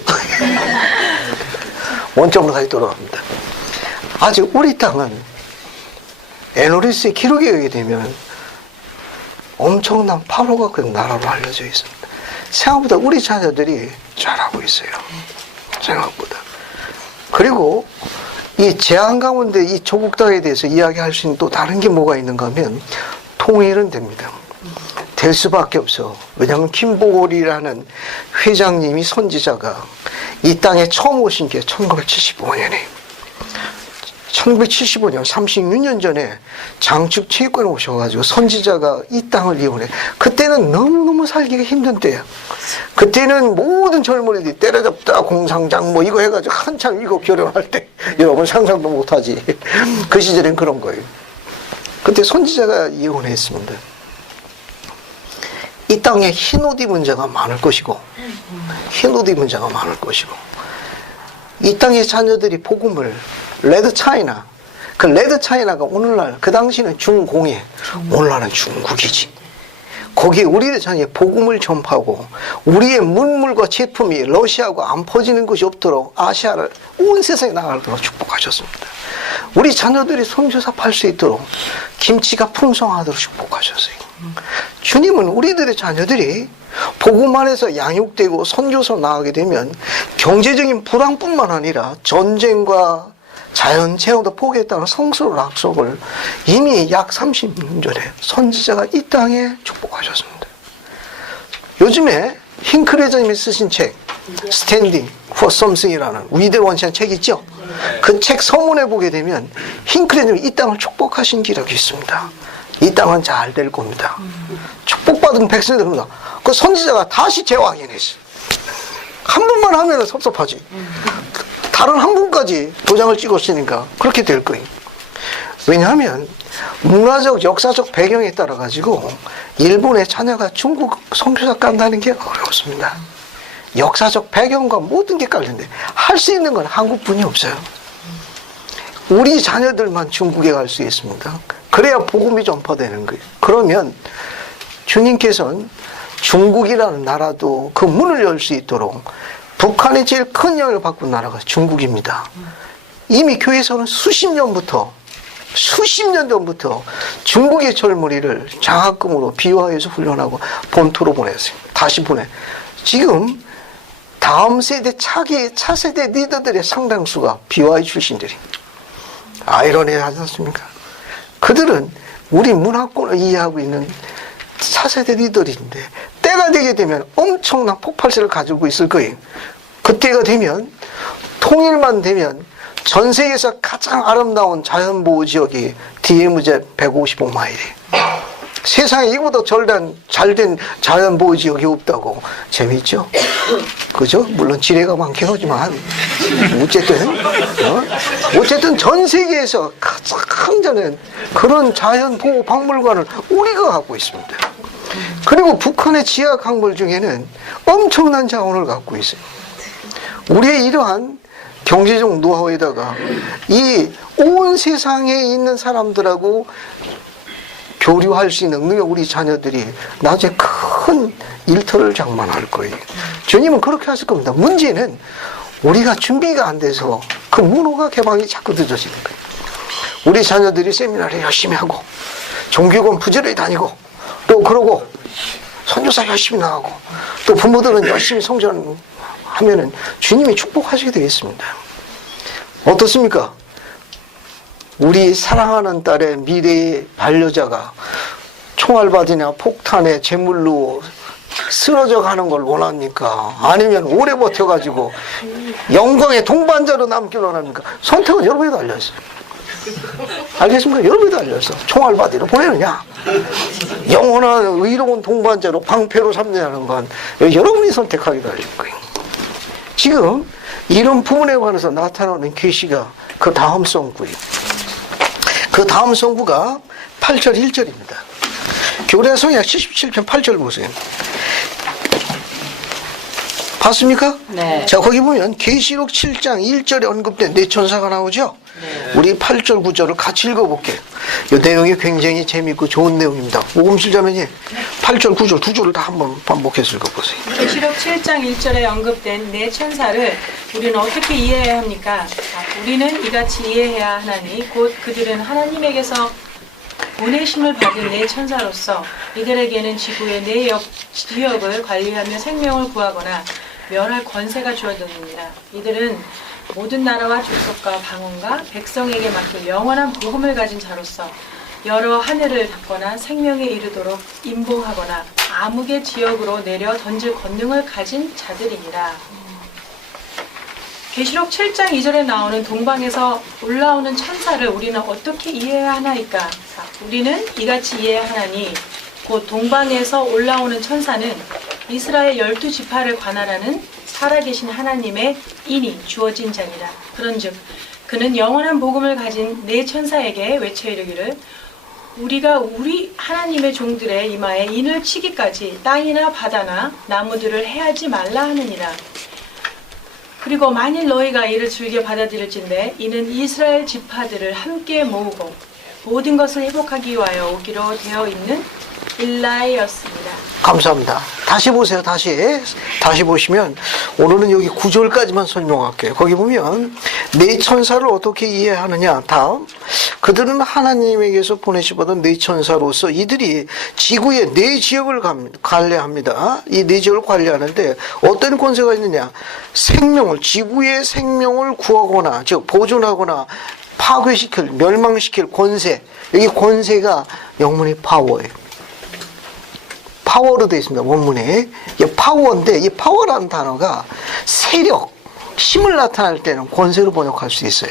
원점으로 다시 돌아갑니다. 아직 우리 땅은 애널리스트의 기록에 의하게 되면 엄청난 파워가 그 나라로 알려져 있습니다. 생각보다 우리 자녀들이 잘하고 있어요. 생각보다. 그리고 이 재앙 가운데 이 조국 땅에 대해서 이야기할 수 있는 또 다른 게 뭐가 있는가 하면 통일은 됩니다. 될 수밖에 없어. 왜냐하면 김보골이라는 회장님이 선지자가 이 땅에 처음 오신 게 1975년에 1975년 36년 전에 장축 체육관에 오셔가지고 선지자가 이 땅을 이용해. 그때는 너무너무 살기가 힘든 때야. 그때는 모든 젊은이들이 때려잡다 공상장 뭐 이거 해가지고 한참 이거 결혼할 때 여러분 상상도 못하지. 그 시절엔 그런 거예요. 그때 선지자가 이혼했습니다. 이 땅에 흰옷 입은 자가 많을 것이고 흰옷 입은 자가 많을 것이고 이 땅의 자녀들이 복음을 레드 차이나, 그 레드 차이나가 오늘날, 그 당시는 중공예, 오늘날은 중국이지. 거기에 우리의 자녀의 복음을 전파하고 우리의 문물과 제품이 러시아하고 안 퍼지는 것이 없도록 아시아를 온 세상에 나가도록 축복하셨습니다. 우리 자녀들이 선교사 팔 수 있도록 김치가 풍성하도록 축복하셨어요. 주님은 우리들의 자녀들이 복음 안에서 양육되고 선교사 나가게 되면 경제적인 불황뿐만 아니라 전쟁과 자연재해도 포기했다는 성스러운 약속을 이미 약 30년 전에 선지자가 이 땅에 축복하셨습니다. 요즘에 힝크레저님이 쓰신 책 Standing for Something이라는 위대한 원시한 책 있죠? 그 책 서문에 보게 되면 힝크레저님이 이 땅을 축복하신 기록이 있습니다. 이 땅은 잘 될 겁니다. 축복받은 백성들입니다. 그 선지자가 다시 재확인했어요. 한 번만 하면 섭섭하지. 다른 한 분까지 도장을 찍었으니까 그렇게 될 거예요. 왜냐하면 문화적 역사적 배경에 따라 가지고 일본의 자녀가 중국 선교사 간다는 게 어렵습니다. 역사적 배경과 모든 게 깔린데 할 수 있는 건 한국뿐이 없어요. 우리 자녀들만 중국에 갈 수 있습니다. 그래야 복음이 전파되는 거예요. 그러면 주님께서는 중국이라는 나라도 그 문을 열 수 있도록 북한의 제일 큰 영향을 받고 있는 나라가 중국입니다. 이미 교회에서는 수십 년 전부터 중국의 젊은이를 장학금으로 비화해서 훈련하고 본토로 보냈어요. 다시 보내. 지금 다음 세대 차세대 리더들의 상당수가 비화의 출신들이. 아이러니하지 않습니까? 그들은 우리 문화권을 이해하고 있는 차세대 리더인데 때가 되게 되면 엄청난 폭발세를 가지고 있을 거예요. 그때가 되면 통일만 되면 전 세계에서 가장 아름다운 자연보호 지역이 DMZ 155 마일이에요. 세상에 이보다 잘된 자연보호 지역이 없다고. 재미있죠? 그죠? 물론 지뢰가 많긴 하지만 어쨌든 전 세계에서 가장 저는 그런 자연보호 박물관을 우리가 갖고 있습니다. 그리고 북한의 지하 강물 중에는 엄청난 자원을 갖고 있어요. 우리의 이러한 경제적 노하우에다가 이 온 세상에 있는 사람들하고 교류할 수 있는 능력, 우리 자녀들이 나중에 큰 일터를 장만할 거예요. 주님은 그렇게 하실 겁니다. 문제는 우리가 준비가 안 돼서 그 문호가 개방이 자꾸 늦어지는 거예요. 우리 자녀들이 세미나를 열심히 하고 종교관 부지런히 다니고 또 그러고 선교사 열심히 나가고 또 부모들은 열심히 성전하면은 주님이 축복하시게 되어 있습니다. 어떻습니까? 우리 사랑하는 딸의 미래의 반려자가 총알바디나 폭탄에 제물로 쓰러져 가는 걸 원합니까? 아니면 오래 버텨가지고 영광의 동반자로 남기를 원합니까? 선택은 여러분이 달려있어요. 알겠습니까? 여러분이 달려있어. 총알바디로 보내느냐? 영원한 의로운 동반자로 방패로 삼느냐는 건 여러분이 선택하게 달릴 거예요. 지금 이런 부분에 관해서 나타나는 계시가 그 다음 성구예요. 그 다음 성구가 8절 1절입니다. 교례성약 77편 8절 보세요. 봤습니까? 네. 자, 거기 보면 계시록 7장 1절에 언급된 네 천사가 나오죠? 네. 우리 8절 9절을 같이 읽어볼게요. 이 내용이 굉장히 재미있고 좋은 내용입니다. 모금실자매님 8절 9절 두 절을 다 한번 반복해서 읽어보세요. 계시록 7장 1절에 언급된 네 천사를 우리는 어떻게 이해해야 합니까? 우리는 이같이 이해해야 하나니 곧 그들은 하나님에게서 보내심을 받은 네 천사로서 이들에게는 지구의 네 지역을 관리하며 생명을 구하거나 멸할 권세가 주어졌느니라. 이들은 모든 나라와 족속과 방언과 백성에게 맡길 영원한 복음을 가진 자로서 여러 하늘을 닫거나 생명에 이르도록 임봉하거나 암흑의 지역으로 내려 던질 권능을 가진 자들이니라. 계시록 7장 2절에 나오는 동방에서 올라오는 천사를 우리는 어떻게 이해해야 하나이까? 우리는 이같이 이해하나니 곧 동방에서 올라오는 천사는 이스라엘 12지파를 관할하는 살아계신 하나님의 인이 주어진 자니라. 그런즉 그는 영원한 복음을 가진 네 천사에게 외쳐 이르기를 우리가 우리 하나님의 종들의 이마에 인을 치기까지 땅이나 바다나 나무들을 해하지 말라 하느니라. 그리고 만일 너희가 이를 즐겨 받아들일진대 이는 이스라엘 지파들을 함께 모으고 모든 것을 회복하기 위하여 오기로 되어 있는 일라이였습니다. 감사합니다. 다시 보세요. 다시 보시면 오늘은 여기 9절까지만 설명할게요. 거기 보면 네 천사를 어떻게 이해하느냐. 다음 그들은 하나님에게서 보내시받은 네 천사로서 이들이 지구의 네 지역을 관리합니다. 이 네 지역을 관리하는데 어떤 권세가 있느냐. 지구의 생명을 구하거나 즉 보존하거나 파괴시킬 멸망시킬 권세. 여기 권세가 영문이 파워예요. 파워로 되어 있습니다. 원문에. 이 파워인데 이 파워라는 단어가 세력, 힘을 나타낼 때는 권세로 번역할 수 있어요.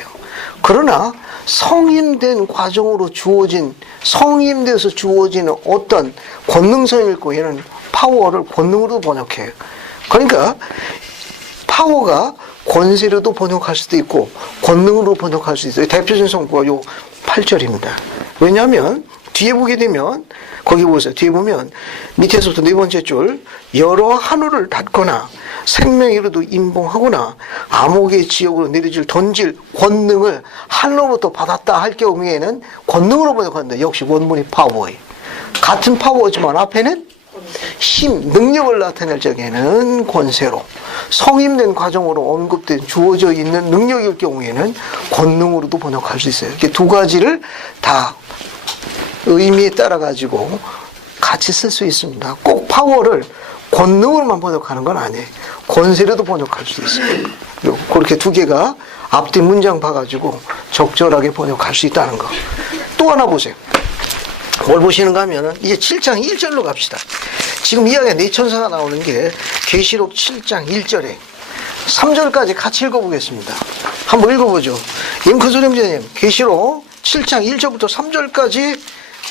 그러나 성임된 과정으로 성임돼서 주어지는 어떤 권능성일 거 얘는 파워를 권능으로 번역해요. 그러니까 파워가 권세로도 번역할 수도 있고 권능으로 번역할 수 있어요. 대표적인 성구가 요 8절입니다. 왜냐하면 뒤에 보게 되면 거기 보세요. 뒤에 보면 밑에서부터 네 번째 줄 여러 하늘을 닫거나 생명이로도 임봉하거나 암흑의 지역으로 던질 권능을 하늘로부터 받았다 할 경우에는 권능으로 번역하는데 역시 원문이 파워예요. 같은 파워지만 앞에는 힘, 능력을 나타낼 적에는 권세로 성임된 과정으로 언급된 주어져 있는 능력일 경우에는 권능으로도 번역할 수 있어요. 이렇게 두 가지를 다 의미에 따라 가지고 같이 쓸 수 있습니다. 꼭 파워를 권능으로만 번역하는 건 아니에요. 권세로도 번역할 수 있어요. 그렇게 두 개가 앞뒤 문장 봐가지고 적절하게 번역할 수 있다는 거. 또 하나 보세요. 뭘 보시는가 하면은 이제 7장 1절로 갑시다. 지금 이야기가 네 천사가 나오는 게 계시록 7장 1절에 3절까지 같이 읽어보겠습니다. 한번 읽어보죠. 임크솔 형제님, 계시록 7장 1절부터 3절까지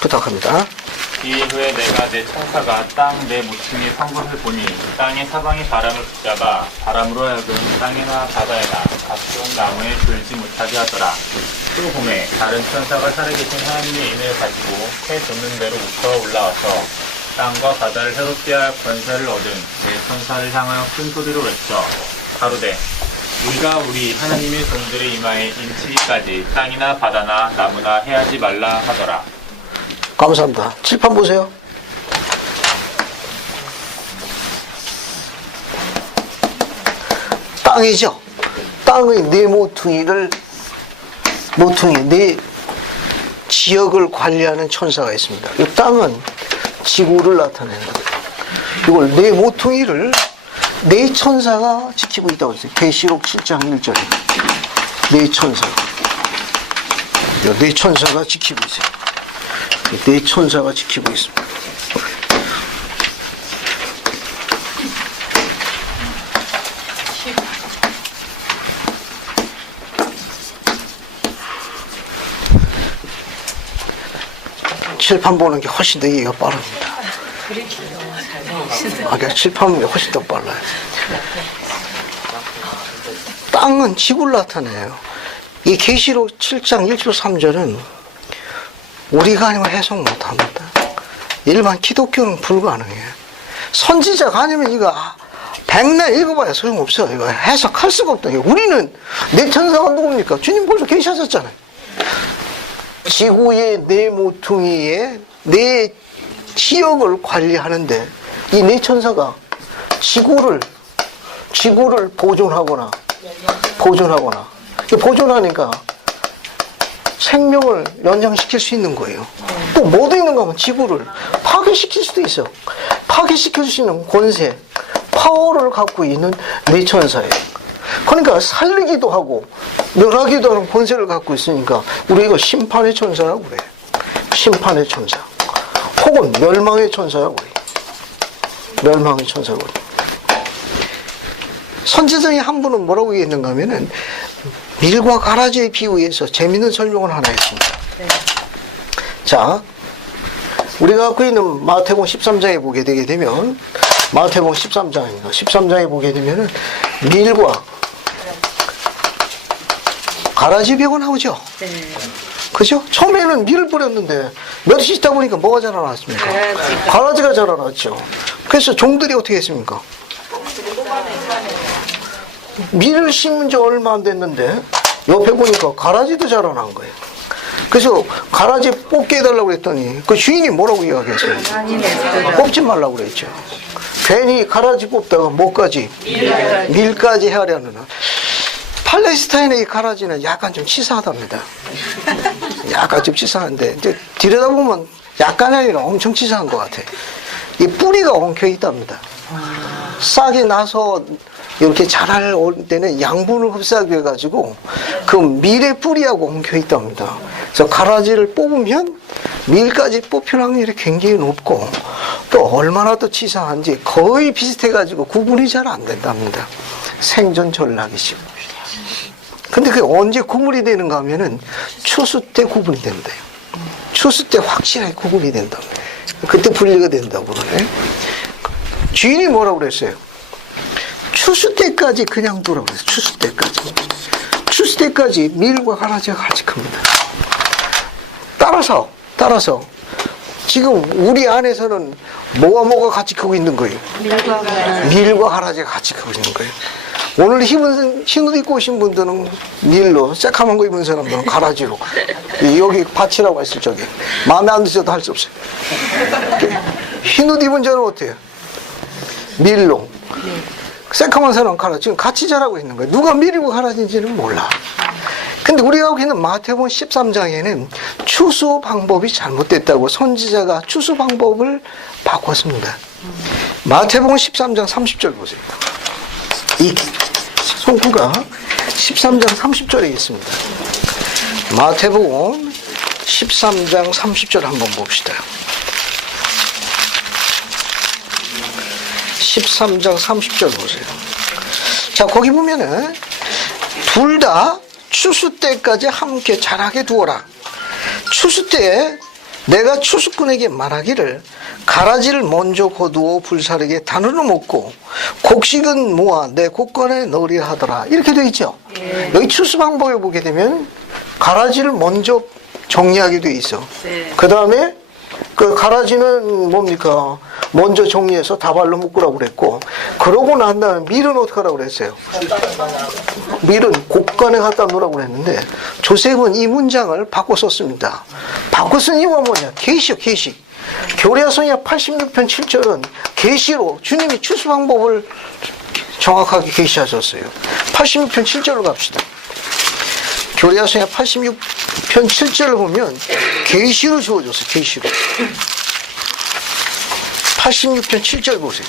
부탁합니다. 이 후에 내가 내 천사가 땅 내 모퉁이 성곽을 보니 땅의 사방이 바람을 붙잡아 바람으로 하여금 땅이나 바다에나 각종 나무에 졸지 못하게 하더라. 또 봄에 다른 천사가 살아계신 하나님의 인을 가지고 해 돋는 대로 우터 올라와서 땅과 바다를 새롭게 할 권세를 얻은 내 천사를 향하여 큰 소리로 외쳐 가로되 우리가 우리 하나님의 종들의 이마에 인치기까지 땅이나 바다나 나무나 해하지 말라 하더라. 감사합니다. 칠판 보세요. 땅이죠. 땅의 네 모퉁이 네 지역을 관리하는 천사가 있습니다. 이 땅은 지구를 나타내는 거예요. 이걸 네 모퉁이를 네 천사가 지키고 있다고 했어요. 계시록 7장 1절에 네 천사가 지키고 있어요. 네 천사가 지키고 있습니다. 칠판 보는 게 훨씬 더 이해가 빠릅니다. 그러니까 칠판 보는 게 훨씬 더 빨라요. 땅은 지구를 나타내요. 이 계시록 7장 1절 3절은 우리가 아니면 해석 못합니다. 일반 기독교는 불가능해요. 선지자가 아니면 이거 백날 읽어봐야 소용없어요. 이거 해석할 수가 없다. 우리는 네 천사가 누굽니까? 주님 벌써 계시하셨잖아요. 지구의 네 모퉁이의 네 지역을 관리하는데 이 네 천사가 지구를 보존하거나 보존하니까 생명을 연장시킬 수 있는 거예요. 또 뭐도 있는가 하면 지구를 파괴시킬 수도 있어. 파괴시킬 수 있는 권세, 파워를 갖고 있는 네 천사예요. 그러니까 살리기도 하고 멸하기도 하는 권세를 갖고 있으니까 우리 이거 심판의 천사라고 그래요. 심판의 천사. 혹은 멸망의 천사라고 그래요. 멸망의 천사라고 그래요. 선지자의 한 분은 뭐라고 얘기했는가 하면은 밀과 가라지의 비유에서 재밌는 설명을 하나 했습니다. 네. 자, 우리가 갖고 있는 마태복음 13장에 보게 되게 되면 마태복음 13장입니다. 13장에 보게 되면은 밀과 가라지 비유가 나오죠. 네. 그죠? 처음에는 밀을 뿌렸는데 멸치 있다 보니까 뭐가 자라났습니까? 가라지가 자라났죠. 그래서 종들이 어떻게 했습니까? 밀을 심은 지 얼마 안 됐는데 옆에 보니까 가라지도 자라난 거예요. 그래서 가라지 뽑게 해달라고 그랬더니 그 주인이 뭐라고 이야기했어요? 뽑지 말라고 그랬죠. 괜히 가라지 뽑다가 뭐까지? 밀까지 하려는. 팔레스타인의 이 가라지는 약간 좀 치사하답니다. 약간 좀 치사한데 이제 들여다보면 약간이 아니라 엄청 치사한 것 같아요. 이 뿌리가 엉켜 있답니다. 싹이 나서 이렇게 자랄 때는 양분을 흡수하기 위해 가지고 그 밀의 뿌리하고 엉켜 있답니다. 그래서 가라지를 뽑으면 밀까지 뽑힐 확률이 굉장히 높고 또 얼마나 더 치사한지 거의 비슷해 가지고 구분이 잘 안 된답니다. 생존 전략이죠. 근데 그게 언제 구분이 되는가 하면은 추수 때 구분이 된대요. 추수 때 확실하게 구분이 된답니다. 그때 분리가 된다고 그러네. 주인이 뭐라고 그랬어요? 추수 때까지 그냥 두라고 그랬어요. 추수 때까지. 추수 때까지 밀과 가라지가 같이 큽니다. 따라서 지금 우리 안에서는 뭐가 같이 크고 있는 거예요? 밀과 가라지가 같이 크고 있는 거예요. 오늘 흰옷 입고 오신 분들은 밀로, 새카만 거 입은 사람들은 가라지로. 여기 밭이라고 했을 적에 마음에 안 드셔도 할 수 없어요. 흰옷 입은 자는 어때요? 밀로. 새까만 사람 가라. 지금 같이 자라고 있는 거예요. 누가 미리고 가라진지는 몰라. 근데 우리가 하고 있는 마태복음 13장에는 추수 방법이 잘못됐다고 선지자가 추수 방법을 바꿨습니다. 마태복음 13장 30절 보세요. 이 손구가 13장 30절에 있습니다. 마태복음 13장 30절 한번 봅시다. 13장 30절 보세요. 자, 거기 보면은 둘 다 추수 때까지 함께 자라게 두어라. 추수 때에 내가 추수꾼에게 말하기를 가라지를 먼저 거두어 불사르게 단으로 먹고 곡식은 모아 내 곡간에 넣으리라 하더라. 이렇게 되어 있죠. 여기 추수 방법에 보게 되면 가라지를 먼저 정리하게 되어 있어. 그 다음에 그 가라지는 뭡니까? 먼저 정리해서 다발로 묶으라고 그랬고, 그러고 난 다음에 밀은 어떻게 하라고 그랬어요? 밀은 곡간에 갖다 놓으라고 그랬는데, 조셉은 이 문장을 바꿔 썼습니다. 바꿔 쓴 이유가 뭐냐? 계시요, 계시. 교리야서야 86편 7절은 계시로 주님이 추수 방법을 정확하게 계시하셨어요. 86편 7절로 갑시다. 교리야서야 86편 7절을 보면 계시로 주어졌어요. 계시로. 86편 7절 보세요.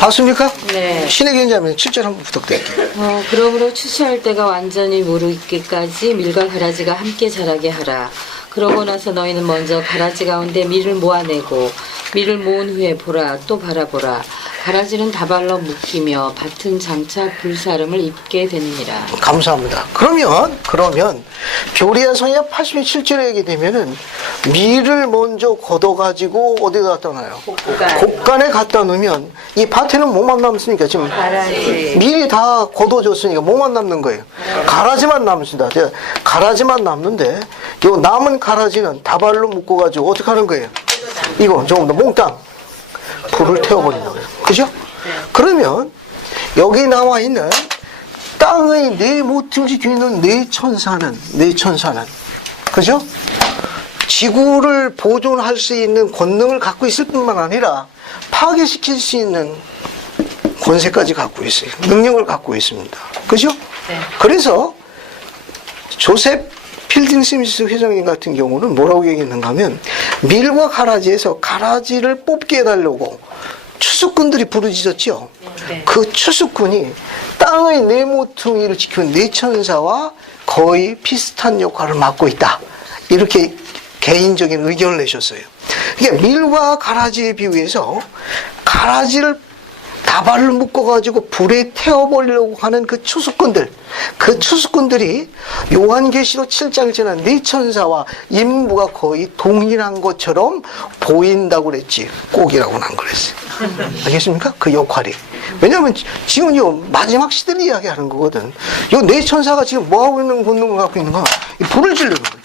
봤습니까? 네. 신의 견자면 7절 한번 부탁드릴게요. 그러므로 추수할 때가 완전히 무르기까지 밀과 가라지가 함께 자라게 하라. 그러고 나서 너희는 먼저 가라지 가운데 밀을 모아내고 밀을 모은 후에 보라 또 바라보라. 가라지는 다발로 묶이며 밭은 장차 불사름을 입게 되느니라. 감사합니다. 그러면 교리야서야 87절에 얘기 되면은 밀을 먼저 걷어가지고 어디다 갖다 놔요? 곡간에 갖다 놓으면 이 밭에는 뭐만 남습니까? 지금 가라지. 밀이 다 걷어졌으니까 뭐만 남는 거예요? 가라지만 남습니다. 가라지만 남는데 요 남은 가라지는 다발로 묶어가지고 어떻게 하는 거예요? 이거 조금 더 몽땅 불을 태워버리는 거예요. 그죠? 그러면 여기 나와 있는 땅의 네 모퉁이 뒤에 있는 네 천사는 그죠? 지구를 보존할 수 있는 권능을 갖고 있을 뿐만 아니라 파괴시킬 수 있는 권세까지 갖고 있어요. 능력을 갖고 있습니다. 그죠? 그래서 조셉 필딩 스미스 회장님 같은 경우는 뭐라고 얘기했는가 하면 밀과 가라지에서 가라지를 뽑게 해달라고 추수꾼들이 부르짖었죠. 그 추수꾼이 땅의 네 모퉁이를 지키는 네 천사와 거의 비슷한 역할을 맡고 있다. 이렇게 개인적인 의견을 내셨어요. 그러니까 밀과 가라지에 비유해서 가라지를 다발로 묶어가지고 불에 태워버리려고 하는 그 추수꾼들이 요한계시록 7장을 지난 네 천사와 임무가 거의 동일한 것처럼 보인다고 그랬지. 꼭이라고는 안 그랬어요. 알겠습니까? 그 역할이. 왜냐하면 지금 요 마지막 시대를 이야기하는 거거든. 요 네 천사가 지금 뭐하고 있는 본능을 갖고 있는가? 불을 지르는 거예요.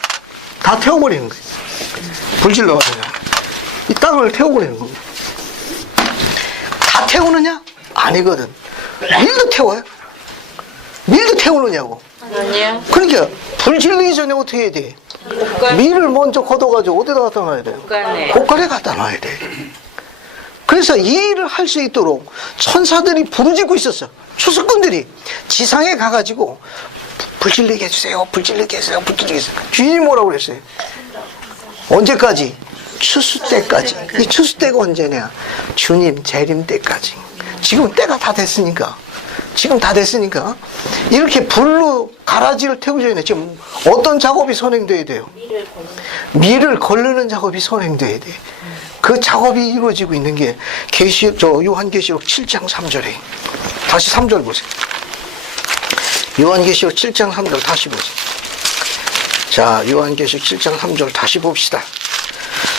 다 태워버리는 거예요. 불 질러가지고 이 땅을 태워버리는 겁니다. 다 태우느냐? 아니거든. 밀도 태워요? 밀도 태우느냐고. 아니요. 그러니까 불 지르기 전에 어떻게 해야 돼? 밀을 먼저 걷어가지고 어디다 갖다 놔야 돼요? 곡간에 갖다 놔야 돼. 그래서 이 일을 할 수 있도록 천사들이 부르짖고 있었어. 추수꾼들이 지상에 가가지고 불 질르게 해주세요. 불 질르게 해주세요. 불 질르게 해주세요. 주인이 뭐라고 그랬어요? 언제까지? 추수 때까지. 이 추수 때가 언제냐? 주님 재림 때까지. 지금 때가 다 됐으니까. 이렇게 불로 가라지를 태우기 전에 지금 어떤 작업이 선행돼야 돼요? 밀을 거르는 작업이 선행돼야 돼. 그 작업이 이루어지고 있는 게 요한계시록 7장 3절에. 다시 3절 보세요. 요한계시록 7장 3절 다시 보세요. 자, 요한계시록 7장 3절 다시 봅시다.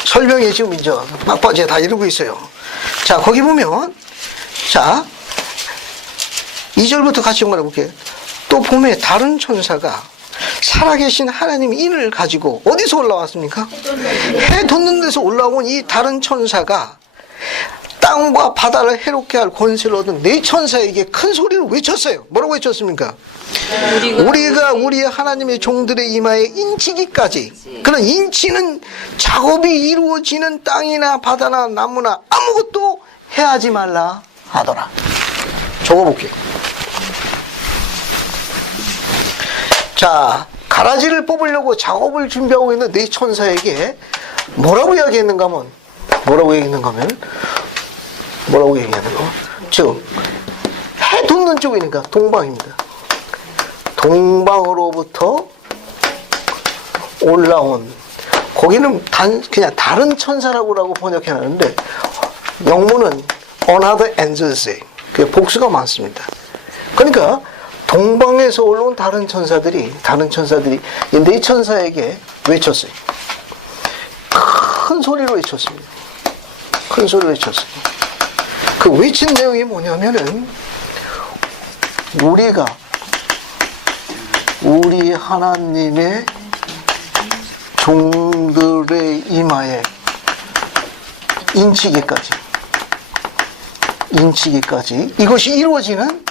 설명이 지금 이제 막바지에 다 이루고 있어요. 자, 거기 보면, 자, 2절부터 같이 연관해 볼게요. 또 봄에 다른 천사가 살아계신 하나님의 인을 가지고 어디서 올라왔습니까? 해 돋는 데서 올라온 이 다른 천사가 땅과 바다를 해롭게 할 권세를 얻은 네 천사에게 큰 소리를 외쳤어요. 뭐라고 외쳤습니까? 우리가 우리의 하나님의 종들의 이마에 인치기까지. 그런 인치는 작업이 이루어지는 땅이나 바다나 나무나 아무것도 해하지 말라 하더라. 적어볼게요. 자, 가라지를 뽑으려고 작업을 준비하고 있는 네 천사에게 뭐라고 이야기했는가 하면, 뭐라고 얘기했는가, 즉, 해 돋는 쪽이니까 동방입니다. 동방으로부터 올라온, 거기는 그냥 다른 천사라고 번역해 놨는데, 영문은 another angels, 그 복수가 많습니다. 그러니까, 동방에서 올라온 다른 천사들이 이 네 천사에게 외쳤어요. 큰 소리로 외쳤습니다. 큰 소리로 외쳤어요. 그 외친 내용이 뭐냐면은, 우리 하나님의 종들의 이마에 인치기까지 이것이 이루어지는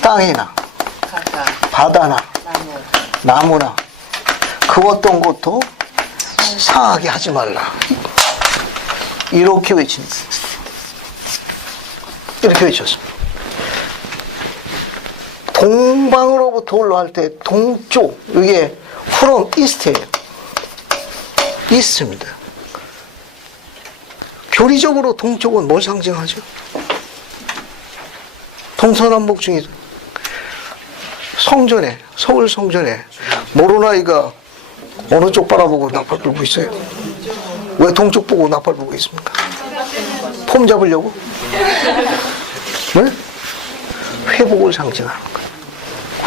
땅이나 바다나 나무나 그 어떤 것도 상하게 하지 말라. 이렇게 외칩니다. 이렇게 외쳤습니다. 동방으로부터 올라갈 때 동쪽, 이게 from east예요. east입니다. 교리적으로 동쪽은 뭘 상징하죠? 동서남북 중에 성전에, 서울 성전에 모로나이가 어느 쪽 바라보고 나팔 불고 있어요? 왜 동쪽 보고 나팔 불고 있습니까? 폼 잡으려고? 네? 회복을 상징하는 거예요.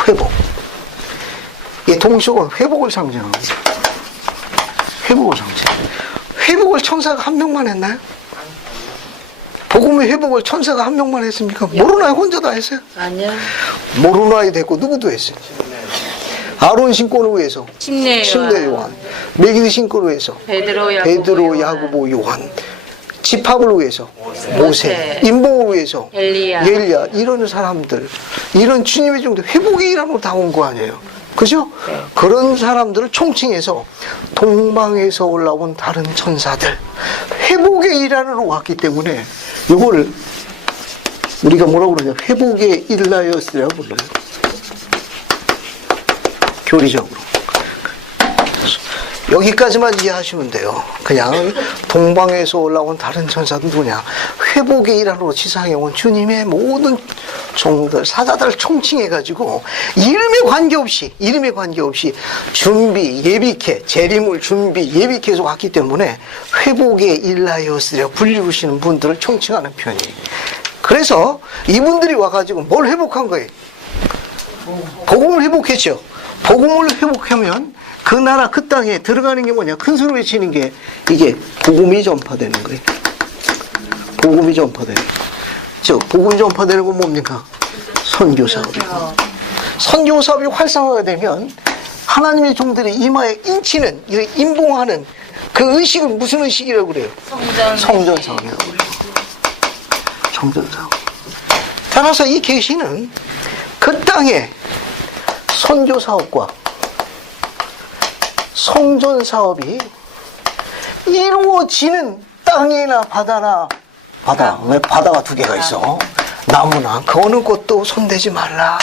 회복. 이 동쪽은 회복을 상징합니다. 회복을 상징. 회복을 천사가 한 명만 했나요? 복음의 회복을 천사가 한 명만 했습니까? 모로나이 혼자 다 했어요? 아니요. 모로나이 됐고 누구도 했어요? 아론 신권을 위해서 침례 요한, 메기드 신권을 위해서 베드로, 야고보, 요한, 집합을 위해서 모세, 인봉을 위해서 엘리야, 이런 사람들, 이런 주님의 정도 회복의 일하러 다 온 거 아니에요? 그죠? 네. 그런 사람들을 총칭해서 동방에서 올라온 다른 천사들, 회복의 일하러 왔기 때문에 이걸 우리가 뭐라고 그러냐, 회복의 일라이어스라고 불러요. 교리적으로. 여기까지만 이해하시면 돼요. 그냥 동방에서 올라온 다른 천사도 누구냐, 회복의 일하러 지상에 온 주님의 모든 종들, 사자들 총칭해가지고 이름에 관계없이 준비, 예비케, 재림을 준비, 예비케해서 왔기 때문에 회복의 일라이어스라 불리우시는 분들을 총칭하는 편이에요. 그래서 이분들이 와가지고 뭘 회복한 거예요? 복음을 회복했죠. 복음을 회복하면 그 나라 그 땅에 들어가는 게 뭐냐, 큰 소리 외치는 게 이게 복음이 전파되는 거예요. 복음이 전파되는 거예요. 즉 복음이 전파되는 건 뭡니까? 선교 사업이고, 선교 사업이 활성화가 되면 하나님의 종들의 이마에 인치는, 인봉하는 그 의식은 무슨 의식이라고 그래요? 성전 사업이라고 그래요. 성전 사업. 따라서 이 계시는 그 땅에 선교 사업과 성전 사업이 이루어지는 땅이나 바다나, 왜 바다가 두 개가 있어? 나무나 그 어느 곳도 손대지 말라,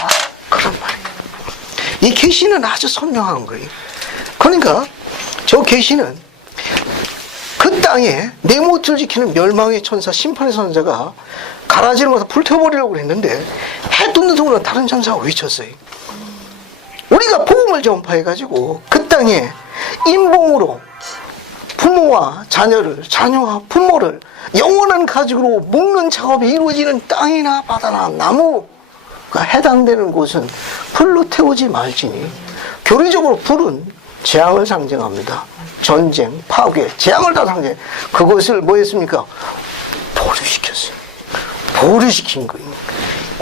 그런 말이에요. 이 계시는 아주 선명한 거예요. 그러니까 저 계시는 그 땅에 내 못을 지키는 멸망의 천사, 심판의 선자가 가라지를 가서 불태워버리려고 했는데 해 돋는 동안 다른 천사가 외쳤어요. 우리가 복음을 전파해가지고 그 땅에 인봉으로 부모와 자녀를, 자녀와 부모를 영원한 가죽으로 묶는 작업이 이루어지는 땅이나 바다나 나무가 해당되는 곳은 불로 태우지 말지니. 교리적으로 불은 재앙을 상징합니다. 전쟁, 파괴, 재앙을 다 상징해. 그것을 뭐 했습니까? 보류시켰어요. 보류시킨 거예요.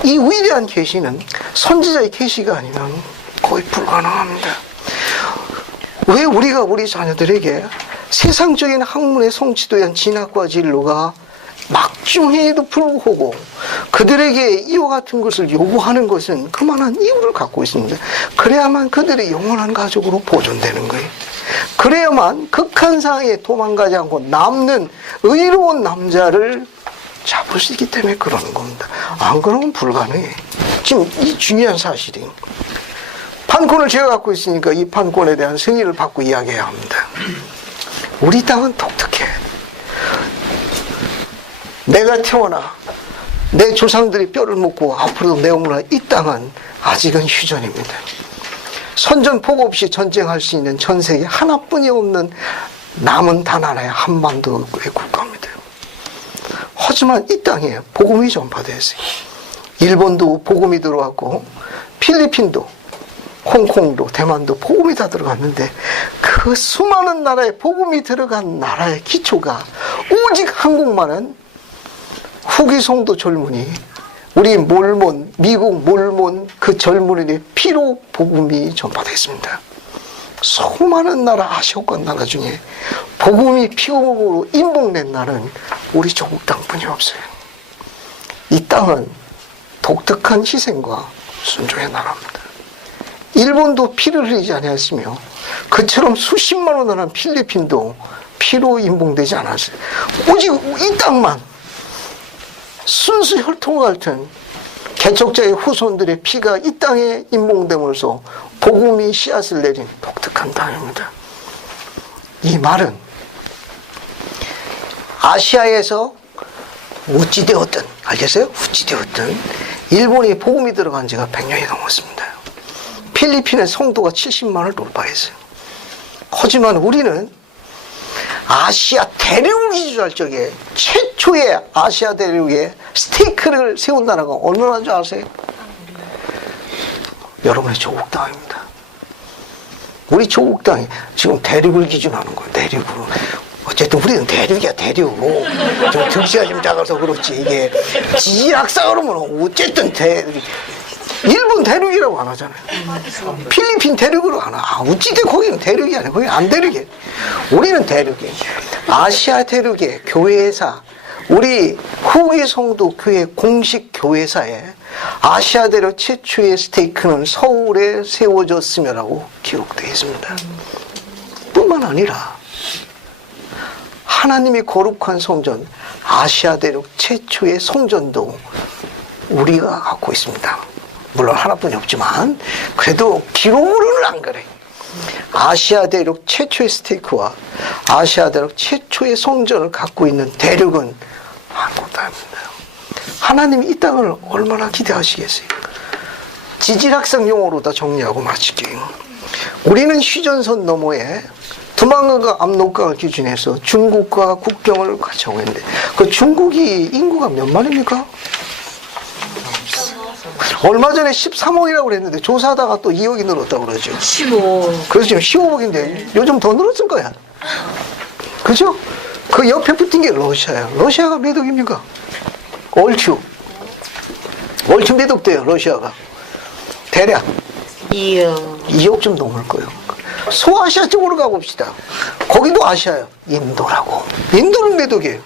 이 위대한 계시는 선지자의 계시가 아니면 거의 불가능합니다. 왜 우리가 우리 자녀들에게 세상적인 학문에 성취도 위한 진학과 진로가 막중해에도 불구하고 그들에게 이와 같은 것을 요구하는 것은 그만한 이유를 갖고 있습니다. 그래야만 그들의 영원한 가족으로 보존되는 거예요. 그래야만 극한 상황에 도망가지 않고 남는 의로운 남자를 잡을 수 있기 때문에 그러는 겁니다. 안 그러면 불가능해. 지금 이 중요한 사실이 판권을 제가 갖고 있으니까 이 판권에 대한 승인을 받고 이야기해야 합니다. 우리 땅은 독특해. 내가 태어나 내 조상들이 뼈를 묻고 앞으로도 내어물어 이 땅은 아직은 휴전입니다. 선전포고 없이 전쟁할 수 있는 전 세계 하나뿐이 없는 남은 단 하나의 한반도의 국가입니다. 하지만 이 땅에 복음이 전파되어 있어요. 일본도 복음이 들어왔고 필리핀도 홍콩도 대만도 복음이 다 들어갔는데 그 수많은 나라에 복음이 들어간 나라의 기초가 오직 한국만은 후기 송도 젊은이 우리 몰몬 미국 몰몬 그 젊은이의 피로 복음이 전파됐습니다. 수많은 나라 아시아권 나라 중에 복음이 피로로 인복된 나라는 우리 조국 땅뿐이 없어요. 이 땅은 독특한 희생과 순종의 나라입니다. 일본도 피를 흘리지 아니했으며 그처럼 수십만 원 하는 필리핀도 피로 인봉되지 않았어요. 오직 이 땅만 순수 혈통과 같은 개척자의 후손들의 피가 이 땅에 인봉됨으로써 복음이 씨앗을 내린 독특한 땅입니다. 이 말은 아시아에서 어찌되었든 알겠어요? 어찌되었든 일본이 복음이 들어간 지가 100년이 넘었습니다. 필리핀의 성도가 70만을 돌파했어요. 하지만 우리는 아시아 대륙이 주할 적에 최초의 아시아 대륙에 스테이크를 세운 나라가 어느 나라인 줄 아세요? 여러분의 조국 땅입니다. 우리 조국 땅이 지금 대륙을 기준하는 거예요. 대륙으로. 어쨌든 우리는 대륙이야, 대륙. 좀 등치가 좀 작아서 그렇지. 이게 지리학사 그러면 어쨌든 대륙. 일본 대륙이라고 안 하잖아요. 필리핀 대륙으로 안 하. 어찌돼 거기는 대륙이 아니야. 거기 안 대륙이에요. 우리는 대륙이에요. 아시아 대륙의 교회사, 우리 후기 성도 교회 공식 교회사에 아시아 대륙 최초의 스테이크는 서울에 세워졌으며라고 기록되어 있습니다. 뿐만 아니라 하나님이 거룩한 성전, 아시아 대륙 최초의 성전도 우리가 갖고 있습니다. 물론 하나뿐이 없지만 그래도 기록으로는 안 그래. 아시아 대륙 최초의 스테이크와 아시아 대륙 최초의 성전을 갖고 있는 대륙은 한국 땅입니다. 하나님이 이 땅을 얼마나 기대하시겠어요? 지질학상 용어로 다 정리하고 마칠게요. 우리는 휴전선 너머에 두만강과 압록강을 기준해서 중국과 국경을 같이 하고 있는데 그 중국이 인구가 몇 만입니까? 얼마 전에 13억이라고 그랬는데 조사하다가 또 2억이 늘었다고 그러죠. 15. 그래서 지금 15억인데 요즘 더 늘었을 거야. 그죠? 그 옆에 붙은 게 러시아야. 러시아가 몇 억입니까? 얼추 몇 억 돼요, 러시아가? 대략 2억 좀 넘을 거예요. 소아시아 쪽으로 가봅시다. 거기도 아시아예요. 인도라고. 인도는 몇 억이에요?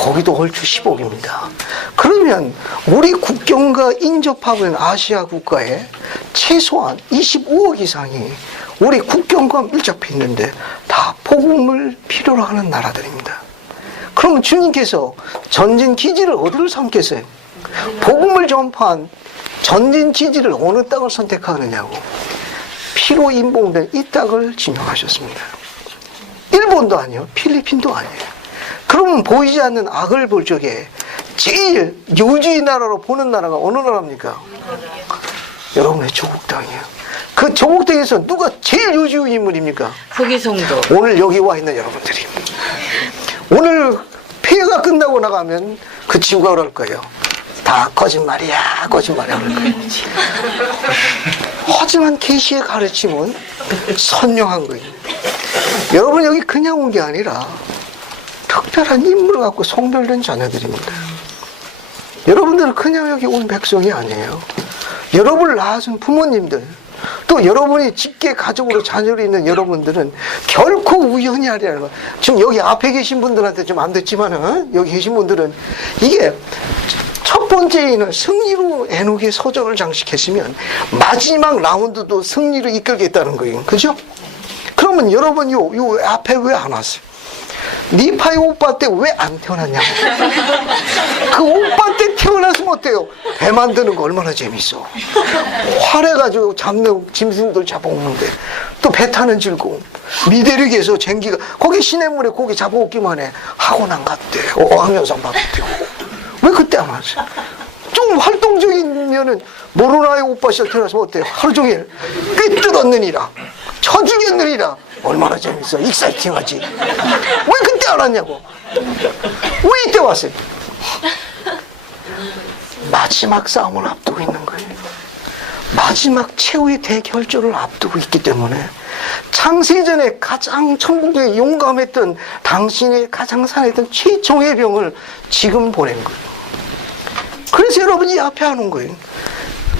거기도 얼추 10억입니다. 그러면 우리 국경과 인접하고 있는 아시아 국가에 최소한 25억 이상이 우리 국경과 밀접해 있는데 다 복음을 필요로 하는 나라들입니다. 그러면 주님께서 전진 기지를 어디를 삼겠어요? 복음을 전파한 전진 기지를 어느 땅을 선택하느냐고. 피로 인봉된 이 땅을 지명하셨습니다. 일본도 아니에요. 필리핀도 아니에요. 그러면 보이지 않는 악을 볼 적에 제일 유주의 나라로 보는 나라가 어느 나라입니까? 여러분의 조국 땅이에요. 그 조국 땅에서 누가 제일 유주의 인물입니까? 후기 성도. 오늘 여기 와 있는 여러분들이. 오늘 폐회가 끝나고 나가면 그 친구가 그럴 거예요. 다 거짓말이야, 거짓말이야. 그럴 거예요. 하지만 계시의 가르침은 선명한 거예요. 여러분 여기 그냥 온 게 아니라 특별한 인물을 갖고 성별된 자녀들입니다. 여러분들은 그냥 여기 온 백성이 아니에요. 여러분을 낳아준 부모님들, 또 여러분이 직계 가족으로 자녀를 있는 여러분들은 결코 우연이 아니라는 거. 지금 여기 앞에 계신 분들한테 좀 안 듣지만은 여기 계신 분들은 이게 첫 번째에는 승리로 에녹의 서정을 장식했으면 마지막 라운드도 승리로 이끌겠다는 거예요. 그죠? 그러면 여러분 요 앞에 왜 안 왔어요? 네 파이 오빠 때 왜 안 태어났냐고. 그 오빠 때 태어났으면 어때요? 배 만드는 거 얼마나 재밌어. 활해가지고 잡는 짐승들 잡아오는데 또 배 타는 즐거움. 미대륙에서 쟁기가 거기 시냇물에 고기 잡아오기만 해. 학원 안 갔대. 하면서 막 뛰고. 왜 그때 안 왔어? 좀 활동적이면은 모로나의 오빠 시절 태어났으면 어때요? 하루 종일 꿰뚫었느니라 쳐 죽였느니라. 얼마나 재밌어. 익사이팅하지. 왜 그때 안 왔냐고. 왜 이때 왔어요? 마지막 싸움을 앞두고 있는 거예요. 마지막 최후의 대결전을 앞두고 있기 때문에 창세전에 가장 천국에 용감했던 당신의 가장 사랑했던 최종의 병을 지금 보낸 거예요. 그래서 여러분이 앞에 하는 거예요.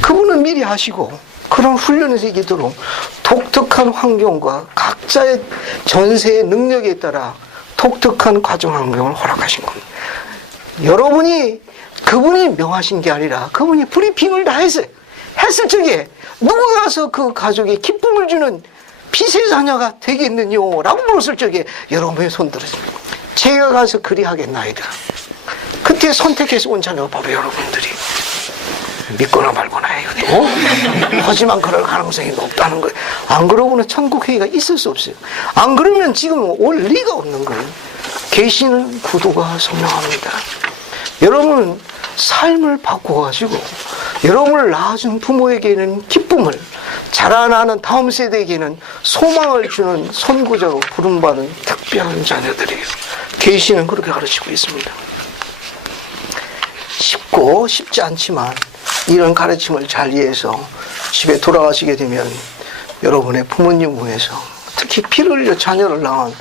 그분은 미리 하시고 그런 훈련에서 이기도록 독특한 환경과 각자의 전세의 능력에 따라 독특한 과정 환경을 허락하신 겁니다. 여러분이 그분이 명하신 게 아니라 그분이 브리핑을 다 했어요. 했을 적에 누가 가서 그 가족에 기쁨을 주는 빛의 자녀가 되겠느냐 라고 물었을 적에 여러분의 손 들으십니다. 제가 가서 그리 하겠나이다. 그때 선택해서 온 자녀가 바로 여러분들이. 믿거나 말거나 해요. 하지만 그럴 가능성이 높다는 거예요. 안 그러고는 천국회의가 있을 수 없어요. 안 그러면 지금 올 리가 없는 거예요. 계시는 구도가 선명합니다. 여러분은 삶을 바꿔가지고 여러분을 낳아준 부모에게는 기쁨을, 자라나는 다음 세대에게는 소망을 주는 선구자로 부름받은 특별한 자녀들이에요. 계시는 그렇게 가르치고 있습니다. 쉽고 쉽지 않지만 이런 가르침을 잘 이해해서 집에 돌아가시게 되면 여러분의 부모님 위해서 특히 피를 흘려 자녀를 낳은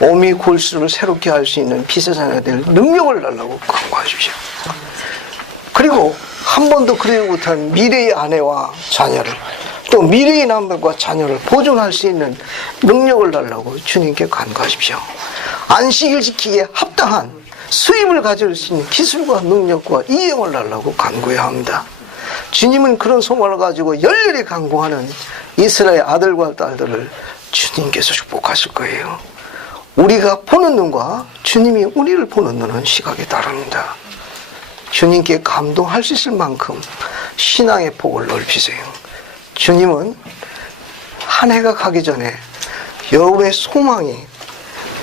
어미 골수를 새롭게 할 수 있는 빛의 자녀들 능력을 달라고 강구하십시오. 그리고 한 번도 그러지 못한 미래의 아내와 자녀를 또 미래의 남편과 자녀를 보존할 수 있는 능력을 달라고 주님께 간구하십시오. 안식일 지키기에 합당한 수입을 가질 수 있는 기술과 능력과 이행을 달라고 간구해야 합니다. 주님은 그런 소망을 가지고 열렬히 간구하는 이스라엘 아들과 딸들을 주님께서 축복하실 거예요. 우리가 보는 눈과 주님이 우리를 보는 눈은 시각에 다릅니다. 주님께 감동할 수 있을 만큼 신앙의 폭을 넓히세요. 주님은 한 해가 가기 전에 여러분의 소망이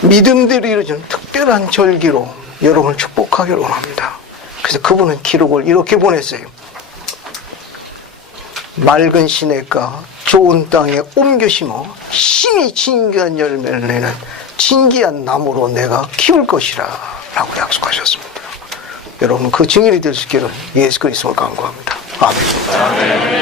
믿음대로 이루어지는 특별한 절기로 여러분을 축복하기를 원합니다. 그래서 그분은 기록을 이렇게 보냈어요. 맑은 시냇가 좋은 땅에 옮겨 심어 심히 진귀한 열매를 내는 진귀한 나무로 내가 키울 것이라 라고 약속하셨습니다. 여러분 그 증인이 될 수 있기를 예수 그리스도를 간구합니다. 아멘.